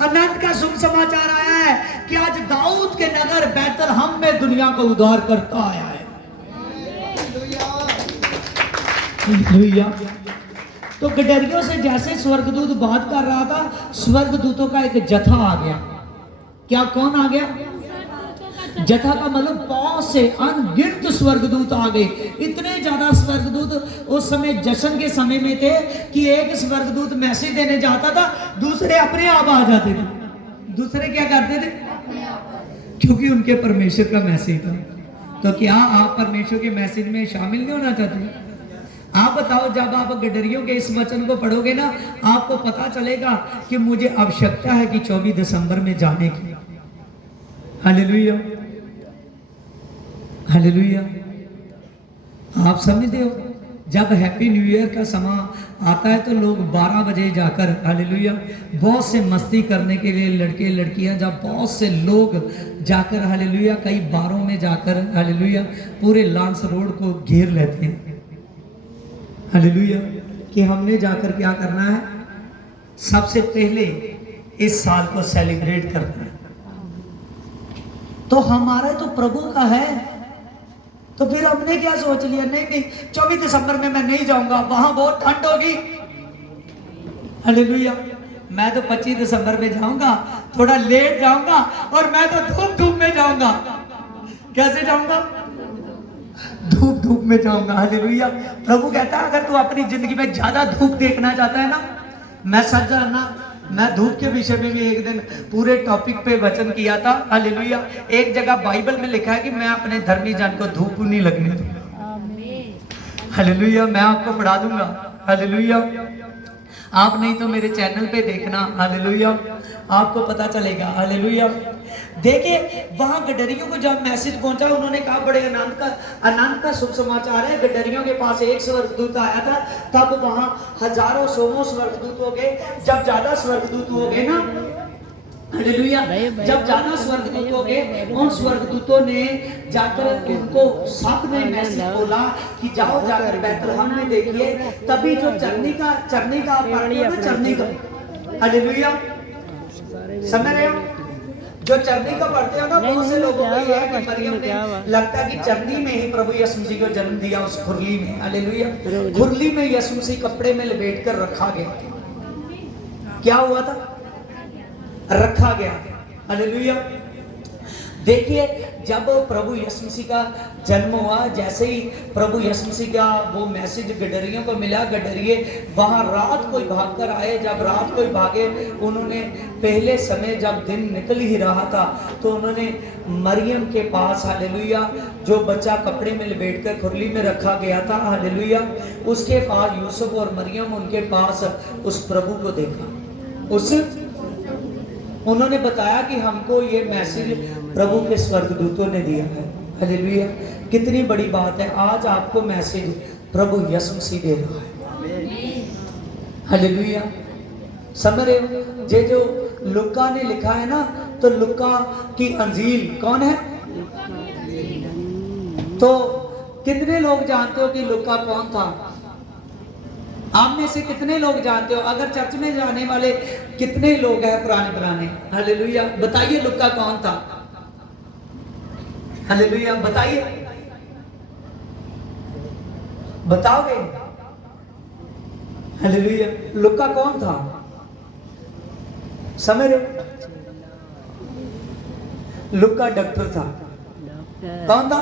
अनंत का शुभ समाचार आया है कि आज दाऊद के नगर बैतलहम में दुनिया को उद्धार करता आया है। हालेलुया। तो गडरियों से जैसे स्वर्गदूत बात कर रहा था, स्वर्गदूतों का एक जथा आ गया। क्या? कौन आ गया? जथा का मतलब बहुत से अनगिनत स्वर्गदूत आ गए। इतने ज्यादा स्वर्गदूत उस समय जश्न के समय में थे कि एक स्वर्गदूत मैसेज देने जाता था, दूसरे अपने आप आ जाते थे। दूसरे क्या करते थे? क्योंकि उनके परमेश्वर का मैसेज था। तो क्या आप परमेश्वर के मैसेज में शामिल नहीं होना चाहते? आप बताओ, जब आप गडरियों के इस वचन को पढ़ोगे ना, आपको पता चलेगा कि मुझे आवश्यकता है कि 24 दिसंबर में जाने की। हालेलुया। हालेलुया। आप समझते हो, जब हैप्पी न्यू ईयर का समा आता है तो लोग 12 बजे जाकर, हालेलुया, बहुत से मस्ती करने के लिए लड़के लड़कियां, जब बहुत से लोग जाकर, हालेलुया, कई बारों में जाकर, हालेलुया, पूरे लांस रोड को घेर लेते हैं। हालेलुया। कि हमने जाकर क्या करना है? सबसे पहले इस साल को सेलिब्रेट करना है। तो हमारा तो प्रभु का है, तो फिर हमने क्या सोच लिया? नहीं नहीं, 24 दिसंबर में मैं नहीं जाऊंगा, वहां बहुत ठंड होगी। हालेलुया। मैं तो 25 दिसंबर में जाऊंगा, थोड़ा लेट जाऊंगा, और मैं तो धूप धूप में जाऊंगा। कैसे जाऊंगा? धूप धूप में जाऊंगा। हालेलुया। प्रभु कहता है अगर तू अपनी जिंदगी में ज्यादा धूप देखना चाहता है ना, मैं सच जानना, मैं धूप के विषय में भी एक दिन पूरे टॉपिक पे वचन किया था। हालेलुया। एक जगह बाइबल में लिखा है कि मैं अपने धर्मी जन को धूप नहीं लगने दूंगा। हालेलुया। मैं आपको पढ़ा दूंगा। हालेलुया। आप नहीं तो मेरे चैनल पे देखना। हालेलुया। आपको पता चलेगा। हालेलुया। देखिए, वहां गडरियों को जब मैसेज पहुंचा, उन्होंने कहा बड़े आनंद का शुभ समाचार है। गडरियों के पास एक स्वर्गदूत आया था, तब वहां हजारों सौों स्वर्गदूत हो गए। जब ज्यादा स्वर्गदूत हो गए ना, हालेलुया, जब ज्यादा स्वर्गदूत हो गए, उन स्वर्गदूतों ने जाकर उनको सब ने मैसेज बोला कि जाओ जाकर बैतलहम में देखिए। तभी जो चरनी का पढ़ते हो ना, चरनी का, हालेलुया, समझ रहे हो? जो चरनी को पढ़ते हो ना, बहुत से लोगों को यह है कि मरियम ने लगता है कि चरनी में ही प्रभु यीशु मसीह को जन्म दिया, उस खुरली में। हालेलुया। खुरली में यीशु मसीह कपड़े में लपेट कर रखा गया। क्या हुआ था? रखा गया। हालेलुया। देखिए, जब प्रभु यीशु मसीह का जन्म हुआ, जैसे ही प्रभु यीशु मसीह का वो मैसेज गडरियों को मिला, गडरिए वहाँ रात को ही भाग कर आए। जब रात को ही भागे, उन्होंने पहले समय जब दिन निकल ही रहा था तो उन्होंने मरियम के पास, हालेलुया, जो बच्चा कपड़े में लपेट कर खुरली में रखा गया था, हालेलुया, उसके पास यूसुफ और मरियम उनके पास उस प्रभु को देखा। उन्होंने बताया कि हमको ये मैसेज प्रभु के स्वर्गदूतों ने दिया है। हालेलुया, कितनी बड़ी बात है। आज आपको मैसेज प्रभु यीशु मसीह दे रहा है। हालेलुया, समझ रहे हो? जे जो लुका ने लिखा है ना, तो लुका की अंजील कौन है? तो कितने लोग जानते हो कि लुका कौन था? आप में से कितने लोग जानते हो? अगर चर्च में जाने वाले कितने लोग हैं पुराने? हालेलुया, बताइए लुका कौन था? हालेलुया, बताइए, बताओगे? हालेलुया, लुका कौन था? समझ रहे? लुका डॉक्टर था। कौन था?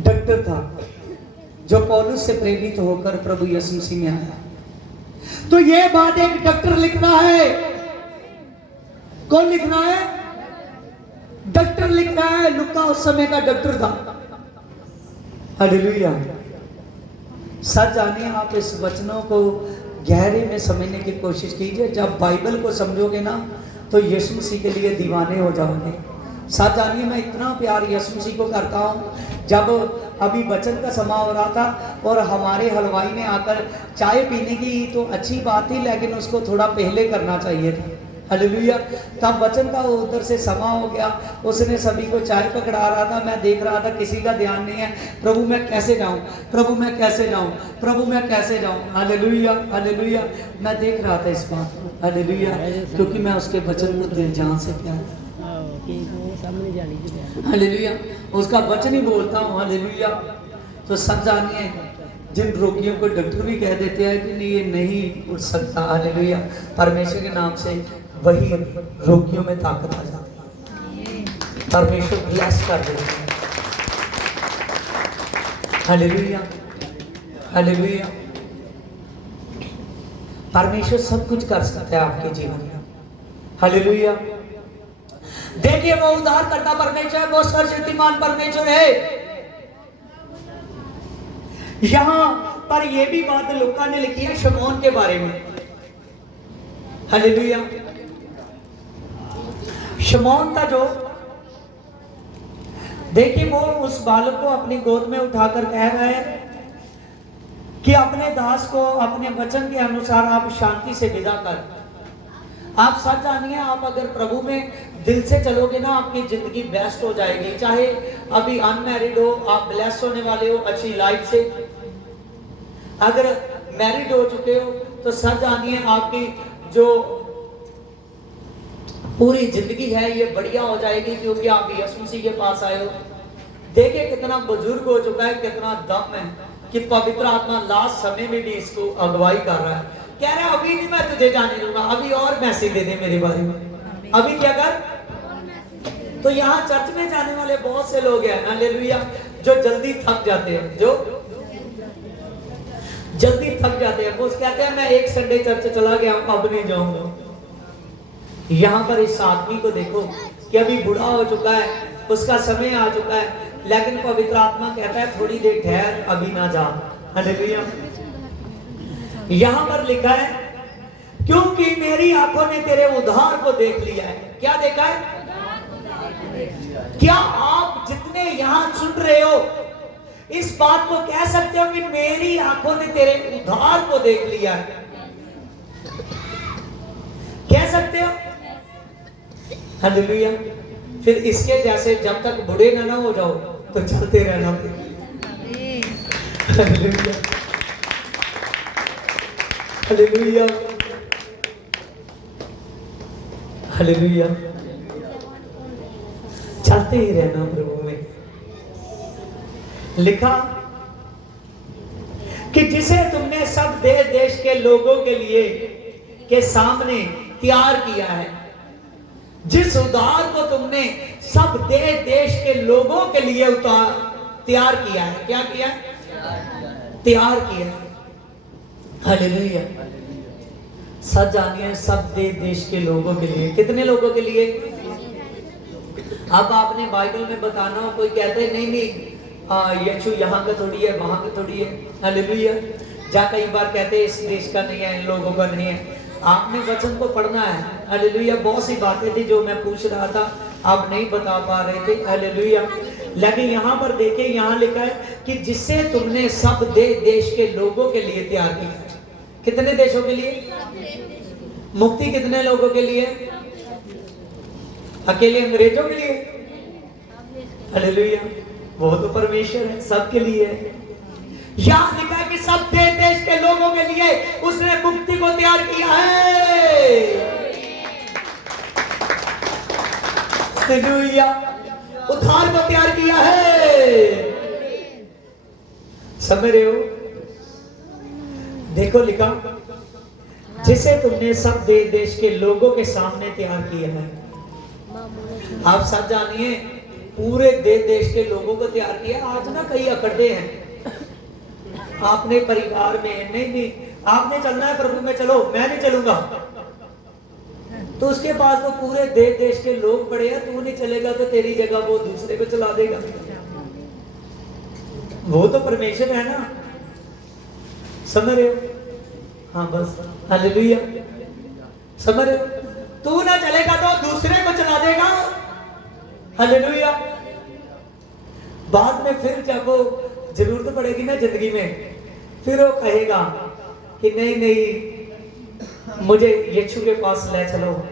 डॉक्टर था, जो पौलुस से प्रेरित होकर प्रभु यीशु मसीह में आया। तो ये बात एक डॉक्टर लिख रहा है। कौन लिख रहा है? डॉक्टर लिख रहा है। लुका उस समय का डॉक्टर था। हालेलुया, सच जानिए, आप इस वचनों को गहरे में समझने की कोशिश कीजिए। जब बाइबल को समझोगे ना, तो यीशु मसीह के लिए दीवाने हो जाओगे। सच जानिए, मैं इतना प्यार यीशु मसीह को करता हूँ। जब अभी वचन का समा हो रहा था और हमारे हलवाई ने आकर चाय पीने की तो अच्छी बात थी, लेकिन उसको थोड़ा पहले करना चाहिए था। हालेलुया, तब वचन का उधर से समा हो गया। उसने सभी को चाय पकड़ा रहा था। मैं देख रहा था किसी का ध्यान नहीं है। प्रभु मैं कैसे जाऊं, प्रभु मैं कैसे जाऊं, प्रभु मैं कैसे जाऊं। हालेलुया, हालेलुया, मैं देख रहा था इस बात को। हालेलुया, क्योंकि मैं उसके वचन को दिल जान से प्यार, हालेलुया, उसका वचन ही बोलता हूँ। हालेलुया, तो सब जानिए, जिन रोगियों को डॉक्टर भी कह देते हैं कि ये नहीं उठ सकता, हालेलुया, परमेश्वर के नाम से वही रोगियों में ताकत आ जाती है। परमेश्वर ब्लेस कर देते हैं। हालेलुया, हालेलुया, परमेश्वर सब कुछ कर सकता है आपके जीवन में। हालेलुया, देखिए, वो उद्धार करता परमेश्वर, वो सर्वशक्तिमान परमेश्वर है। यहां पर यह भी बात लुका ने लिखी है शमौन के बारे में। हालेलुया, शमौन था जो, देखिए, वो उस बालक को अपनी गोद में उठाकर कह रहा है कि अपने दास को अपने वचन के अनुसार आप शांति से विदा कर। आप सच जानिए, आप अगर प्रभु में दिल से चलोगे ना, आपकी जिंदगी बेस्ट हो जाएगी। चाहे अभी अनमैरिड हो, आप ब्लेस होने वाले हो अच्छी लाइफ से। अगर मैरिड हो चुके हो तो सच जानिए, आपकी जो पूरी जिंदगी है ये बढ़िया हो जाएगी, क्योंकि आप यीशु मसीह के पास आए हो। देखिए कितना बुजुर्ग हो चुका है, कितना दम है कि पवित्र आत्मा लास्ट समय में भी इसको अगुवाई कर रहा है। कह रहा है अभी नहीं मैं तुझे जाने दूंगा, अभी और मैसेज दे दे मेरे बारे में। अभी क्या कर? तो यहाँ चर्च में जाने वाले बहुत से लोग हैं, हालेलुया, जो जल्दी थक जाते हैं, जो जल्दी थक जाते हैं। वो कहते हैं मैं एक संडे चर्च चला गया, अब नहीं जाऊंगा। यहाँ पर इस आदमी को देखो कि अभी बूढ़ा हो चुका है, उसका समय आ चुका है, लेकिन पवित्र आत्मा कहता है थोड़ी देर ठहर, अभी ना जा। हालेलुया, यहाँ पर लिखा है क्योंकि मेरी आंखों ने तेरे उद्धार को देख लिया है। क्या देखा है? क्या आप जितने यहाँ सुन रहे हो इस बात को कह सकते हो कि मेरी आंखों ने तेरे उद्धार को देख लिया है? कह सकते हो? हालेलुया। फिर इसके जैसे जब तक बूढ़े ना हो जाओ तो चलते रहना। हालेलुया, हालेलुया, हालेलुया, चलते ही रहना प्रभु में। लिखा कि जिसे तुमने सब देश देश के लोगों के लिए के सामने तैयार किया है। जिस उद्धार को तुमने सब देश देश के लोगों के लिए तैयार किया है। क्या किया? तैयार किया। हालेलुया। सच जानिए, सब देश के लोगों के लिए। कितने लोगों के लिए? अब आपने बाइबल में बताना हो, कोई कहते नहीं नहीं यीशु यहाँ का थोड़ी है, वहां का थोड़ी है। हालेलुया। जा कई बार कहते हैं इस देश का नहीं है, इन लोगों का नहीं है। आपने वचन को पढ़ना है। हालेलुया। बहुत सी बातें थी जो मैं पूछ रहा था, आप नहीं बता पा रहे थे। हालेलुया। लेकिन यहाँ पर देखिए, यहाँ लिखा है कि जिससे तुमने सब देश के लोगों के लिए तैयार किया। कितने देशों के लिए? मुक्ति कितने लोगों के लिए? अकेले अंग्रेजों के लिए? हालेलुया। वो तो परमेश्वर है, सबके लिए है। यहाँ लिखा है कि सब देश के लोगों के लिए उसने मुक्ति को तैयार किया है। हालेलुया। उद्धार को तैयार किया है। समझ रहे हो? देखो लिखा, जिसे तुमने सब देश के लोगों के सामने तैयार किया है। आप सब जानिए, पूरे देश के लोगों को तैयार किया। आज ना कई अकड़े हैं आपने परिवार में, नहीं आपने चलना है प्रभु में, चलो मैं नहीं चलूंगा। तो उसके पास तो पूरे देश के लोग पड़े हैं, तू नहीं चलेगा तो तेरी जगह वो दूसरे को चला देगा। वो तो परमेश्वर है ना। समझ रहे हो? हाँ बस। हालेलुया। समझ रहे हो? तू ना चलेगा तो दूसरे को चला देगा। हालेलुया। बाद में फिर जब वो जरूरत पड़ेगी ना जिंदगी में, फिर वो कहेगा कि नहीं नहीं मुझे यीशु के पास ले चलो,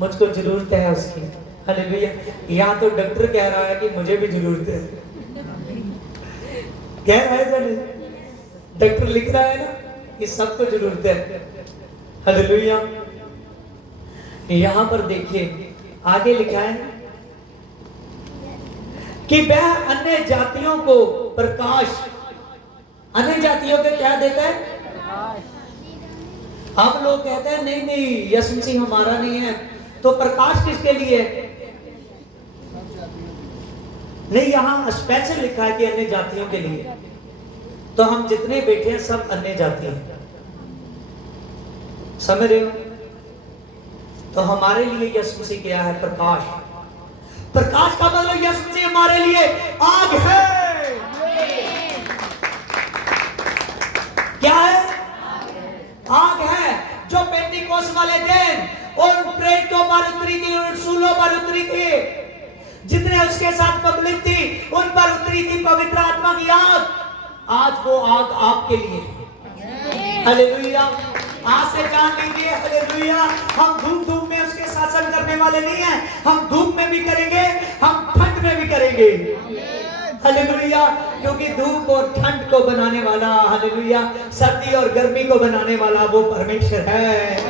मुझको जरूरत है उसकी। हालेलुया। यहाँ तो डॉक्टर कह रहा है कि मुझे भी जरूरत है। कह रहा है जाने, डॉक्टर लिख रहा है ना कि सबको जरूरत है। हालेलुया। यहाँ पर देखिए आगे लिखा है कि वह अन्य जातियों को प्रकाश, अन्य जातियों के क्या देता है? हम लोग कहते हैं नहीं नहीं यीशु मसीह हमारा नहीं है, तो प्रकाश किसके लिए? नहीं, यहाँ स्पेशल लिखा है कि अन्य जातियों के लिए। तो हम जितने बैठे हैं सब अन्य जाति हैं। समझ रहे हो? तो हमारे लिए यीशु मसीह क्या है? प्रकाश। प्रकाश का मतलब यीशु मसीह हमारे लिए आग है। क्या है? आग है, जो पेंटिकोस वाले दिन उन प्रेरितों पर उतरी थी, उन रसूलों पर उतरी थी, जितने उसके साथ पब्लिक थी उन पर उतरी थी पवित्र आत्मा की आग। आज वो आग आपके लिए। हालेलुया। आज से जान लीजिए, हालेलुया, हम धूप धूप में उसके शासन करने वाले नहीं हैं। हम धूप में भी करेंगे, हम ठंड में भी करेंगे। हालेलुया। क्योंकि धूप और ठंड को बनाने वाला, हालेलुया, सर्दी और गर्मी को बनाने वाला वो परमेश्वर है।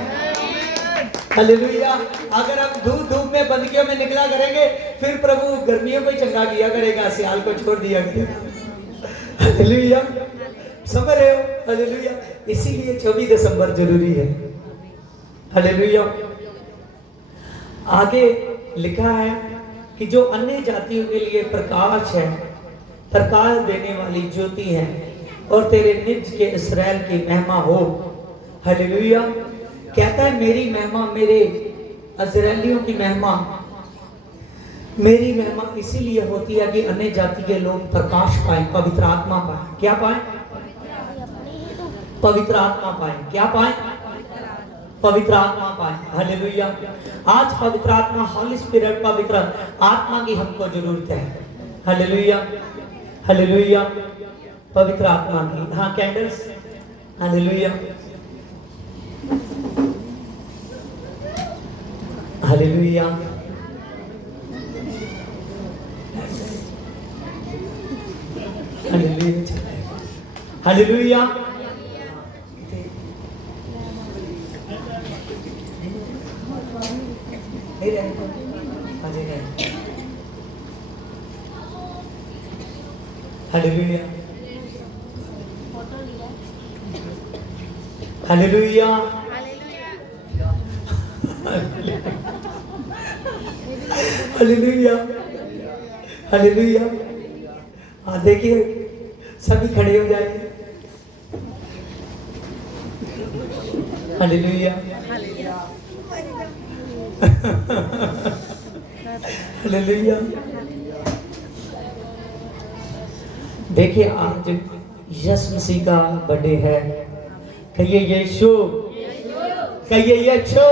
हालेलुया। अगर हम धूप धूप में बंदगियों में निकला करेंगे, फिर प्रभु गर्मियों को ही चंगा किया करेगा, सियाल को छोड़ दिया करेगा। हालेलुया। समझ रहे हो? हालेलुया। इसीलिए 24 दिसंबर जरूरी है। हालेलुया। आगे लिखा है कि जो अन्य जातियों के लिए प्रकाश है, प्रकाश देने वाली ज्योति है, और तेरे निज के इस्राएल की महिमा हो। हालेलुया। कहता है मेरी महिमा, मेरे इस्राएलियों की महिमा, मेरी महिमा इसीलिए होती है कि अन्य जाति के लोग प्रकाश पाए, पवित्र आत्मा पाए। क्या पाए? पवित्र आत्मा पाए। क्या पाए? पवित्र आत्मा पाए। हालेलुया। आज पवित्र आत्मा, हॉली स्पिरिट, पवित्र आत्मा की हमको जरूरत है। हालेलुया। हालेलुया। पवित्र आत्मा की। हाँ, कैंडल्स। हालेलुया। हालेलुया। हालेलुया। हालेलुया। नहीं रहने। हालेलुया। हालेलुया। हालेलुया, हालेलुया। हाँ देखिए, सभी खड़े हो जाएंगे। Hallelujah, hallelujah. देखिए आज यीशु मसीह का बर्थडे है। कहिए यीशु, कहिए यीशु,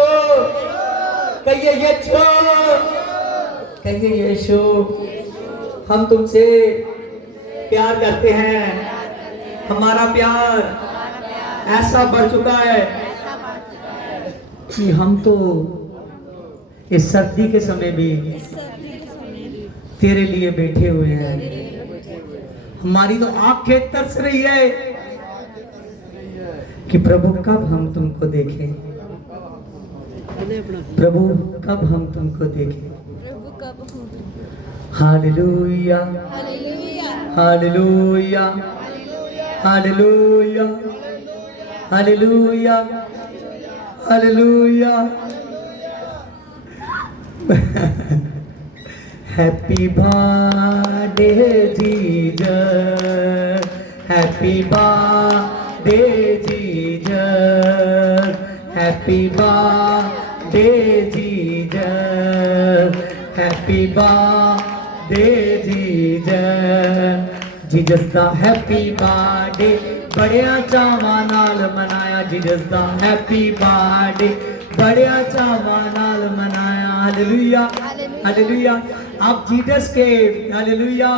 कहिए यीशु, कहिए यीशु। हम तुमसे प्यार करते हैं। हमारा प्यार ऐसा बढ़ चुका है कि हम तो इस सर्दी के समय भी तेरे लिए बैठे हुए हैं। हमारी तो आंखें तरस रही है कि प्रभु कब हम तुमको देखें, प्रभु कब हम तुमको देखें। हालेलुया, हालेलुया, हालेलुया, हालेलुया, hallelujah. Happy birthday Jesus, happy birthday Jesus, happy birthday Jesus, happy birthday Jesus. Jesus दा हैप्पी बर्थडे बड़िया चावां नाल मनाया। जीसस दा हैप्पी बर्थडे बड़िया चावां नाल मनाया। Hallelujah, hallelujah. आप जीसस के, हालेलुया,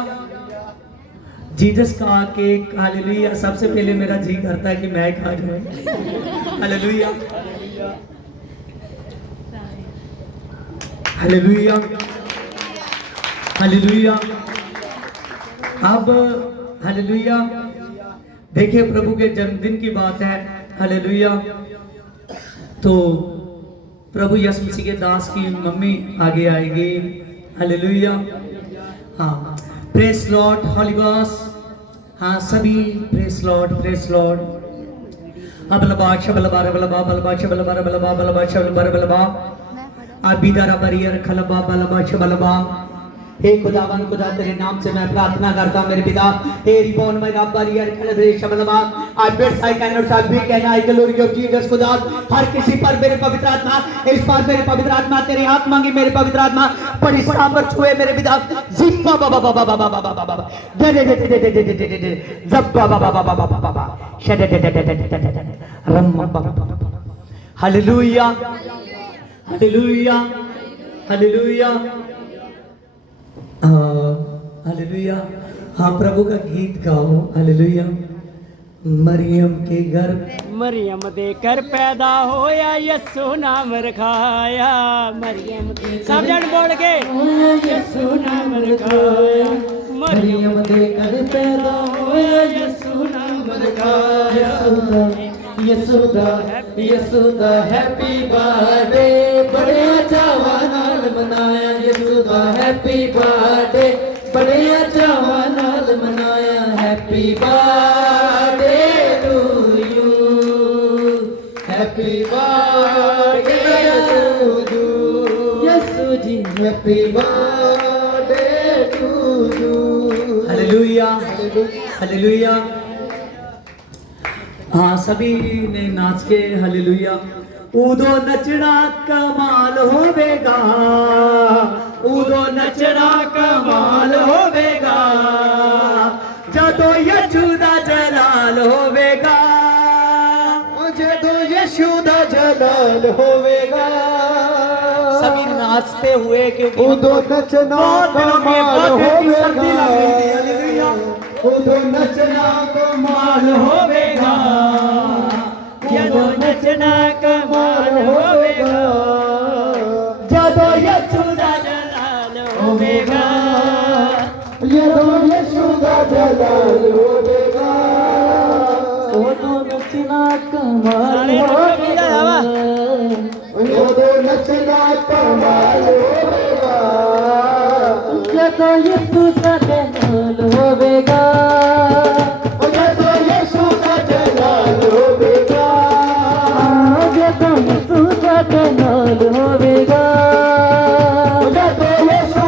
जीसस का केक, हालेलुया। सबसे पहले मेरा जी करता है कि मैं खा जाऊं। हालेलुया, हालेलुया, हालेलुया। अब हालेलुया देखिए, प्रभु के जन्मदिन की बात है। हालेलुया। तो प्रभु यीशु मसीह के दास की मम्मी आगे आएगी। हालेलुया। हाँ, प्रेज लॉर्ड, होली गोस्ट। हाँ सभी प्रेज लॉर्ड, प्रेज लॉर्ड। अबलबा शबलबा रबलबा बलबा शबलबा रबलबा बलबा शबलबा रबलबा अबीदारा बरियर खलबा बलबा शबलबा। हे खुदावन, खुदा तेरे नाम से मैं प्रार्थना करता हूं मेरे पिता। हे रिबॉन में रब बरियर खलबे शबलबा। I bets I can not be can I glory of Jesus. खुदा हर किसी पर मेरे पवित्र आत्मा, इस पर मेरे पवित्र आत्मा, तेरी आत्मा की मेरे पवित्र आत्मा बड़ी सामर्थ छुए मेरे पिता। जिम्मा बाबा बाबा बाबा बाबा बाबा दे दे दे दे दे दे दे दे जब बाबा बाबा बाबा बाबा शे दे दे दे दे दे रम बाबा। हालेलुया, हालेलुया, हालेलुया, हालेलुया। हाँ प्रभु का गीत गाओ। हालेलुया। मरियम के घर, मरियम दे कर पैदा होया, यीशु नाम रखाया। मरियम के सब जन बोल के यीशु नाम रखाया। मरियम दे कर पैदा होया, यीशु नाम रखाया। यसूदा हैप्पी बर्थडे बड़े चावां नाल मनाया। यसूदा हैप्पी बर्थडे बड़े चावां नाल मनाया। Happy birthday to you, happy birthday to you Yesu ji, happy birthday to you. Hallelujah, hallelujah. हाँ सभी ने नाच के हालेलुया। उदो नचना कमाल होवेगा, उदो नचना कमाल होवेगा, जदों यीशु दा जलाल होवेगा, जदों यीशु दा जलाल होवेगा। सभी नाचते हुए क्योंकि उदो नचना कमाल होवेगा। उदो नचना कमाल होवेगा, जदों नचना कमाल होवेगा, जदों यीशु दा जलाल होवेगा, जदों यीशु दा जलाल होवेगा। उदो नचना कमाल होवेगा, उदो नचना कमाल होवेगा, जदों यीशु दा जलाल होवेगा, जदों यीशु दा जलाल होवेगा, जदों यीशु दा जलाल होवेगा, जदों यीशु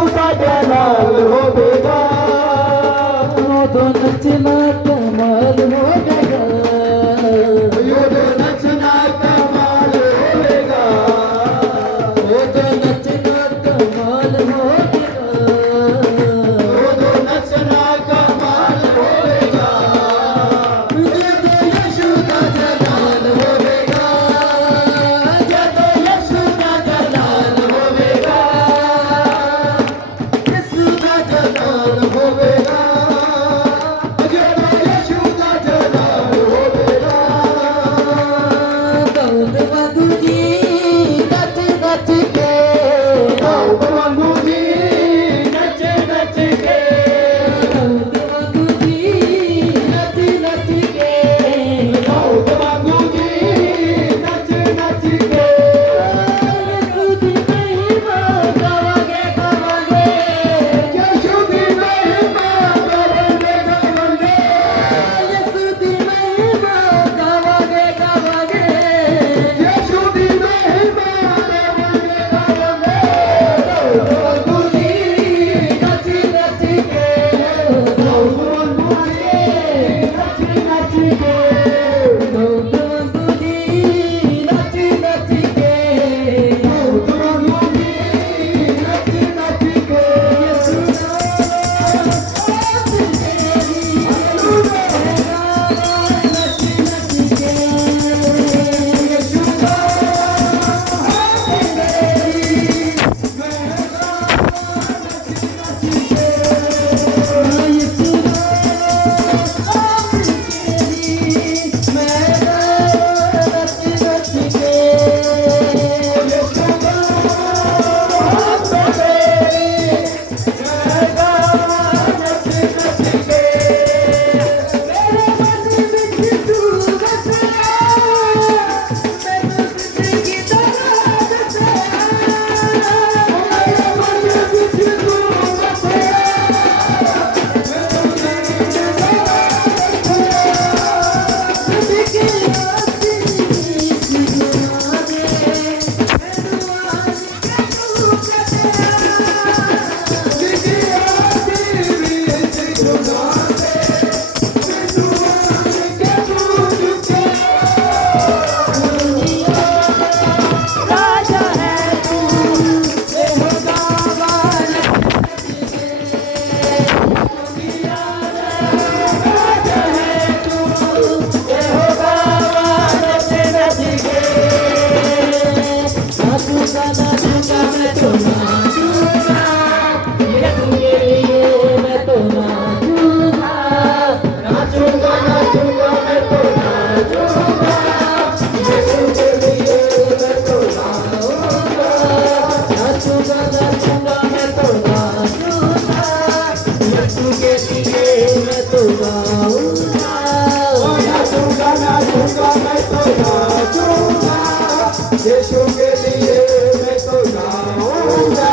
यीशु के लिए मैं तो गाऊंगा,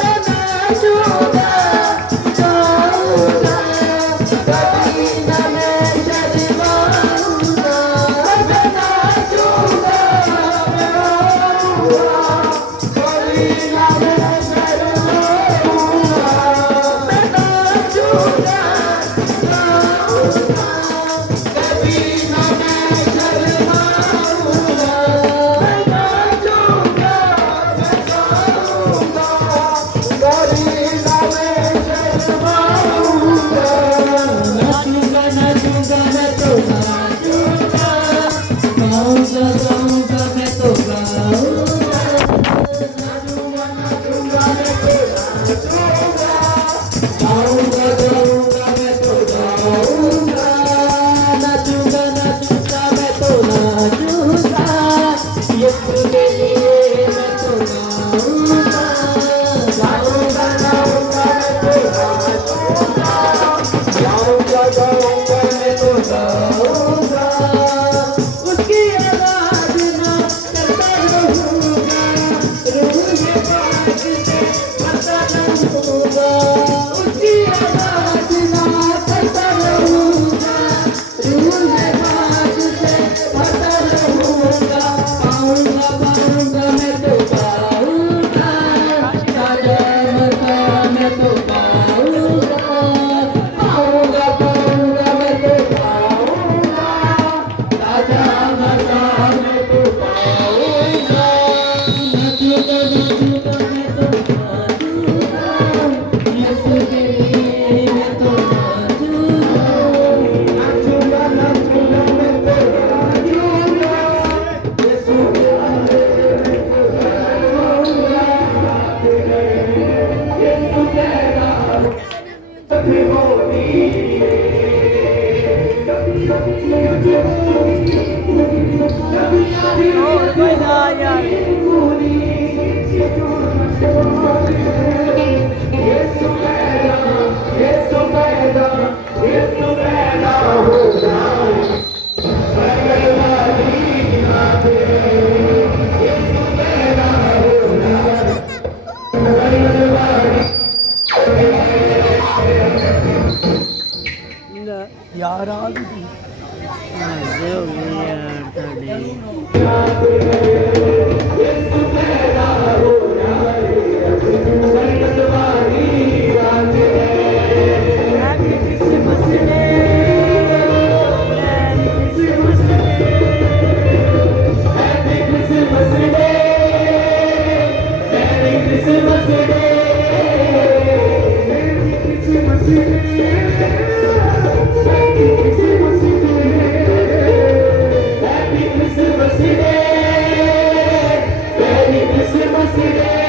मैं नाचूंगा, गाऊंगा, कभी न मैं शर्माऊंगा, मैं नाचूंगा, मैं गाऊंगा, कभी न मैं शर्माऊंगा, मैं नाचूंगा, गाऊंगा, कभी न मैं शर्माऊंगा, मैं नाचूंगा, मैं गाऊंगा, कभी न मैं शर्माऊंगा, नाचूंगा, नाचूंगा मैं तो नाचूंगा, गाऊंगा, गाऊंगा मैं तो गाऊंगा, नाचूंगा, नाचूंगा मैं तो नाचूंगा, गाऊंगा, गाऊंगा मैं तो गाऊंगा, नाचूंगा, नाचूंगा मैं तो नाचूंगा, यीशु के लिए मैं तो गाऊंगा, गाऊंगा, गाऊंगा मैं तो नाचूंगा, गाऊंगा, गाऊंगा मैं तो गाऊंगा, उसकी आराधना करता रहूंगा, रूह के पाक से भरता रहूंगा, उसकी आराधना करता रहूंगा, रूह के पाक से भरता रहूंगा, पाऊंगा, पाऊंगा मैं तो पाऊंगा, राजा मसा मैं तो पाऊंगा, पाऊंगा, पाऊंगा मैं तो पाऊंगा, राजा मसा मैं तो पाऊंगा, नाचूंगा, नाचूंगा मैं तो नाचूंगा, यीशु के लिए मैं तो नाचूंगा, नाचूंगा, नाचूंगा मैं तो नाचूंगा, यीशु के लिए यीशु तेरा कभी होनी और कोई ना यार यीशु पैदा, यीशु पैदा, यीशु पैदा होगा, यार आ गई ऐसे हो गई यार ਤੁਹਾਡੀ Happy Christmas Day, Merry Christmas Day, Happy Christmas Day, Merry Christmas Day, Merry Christmas Day, Happy Christmas Day, Happy Christmas Day, Merry Christmas Day.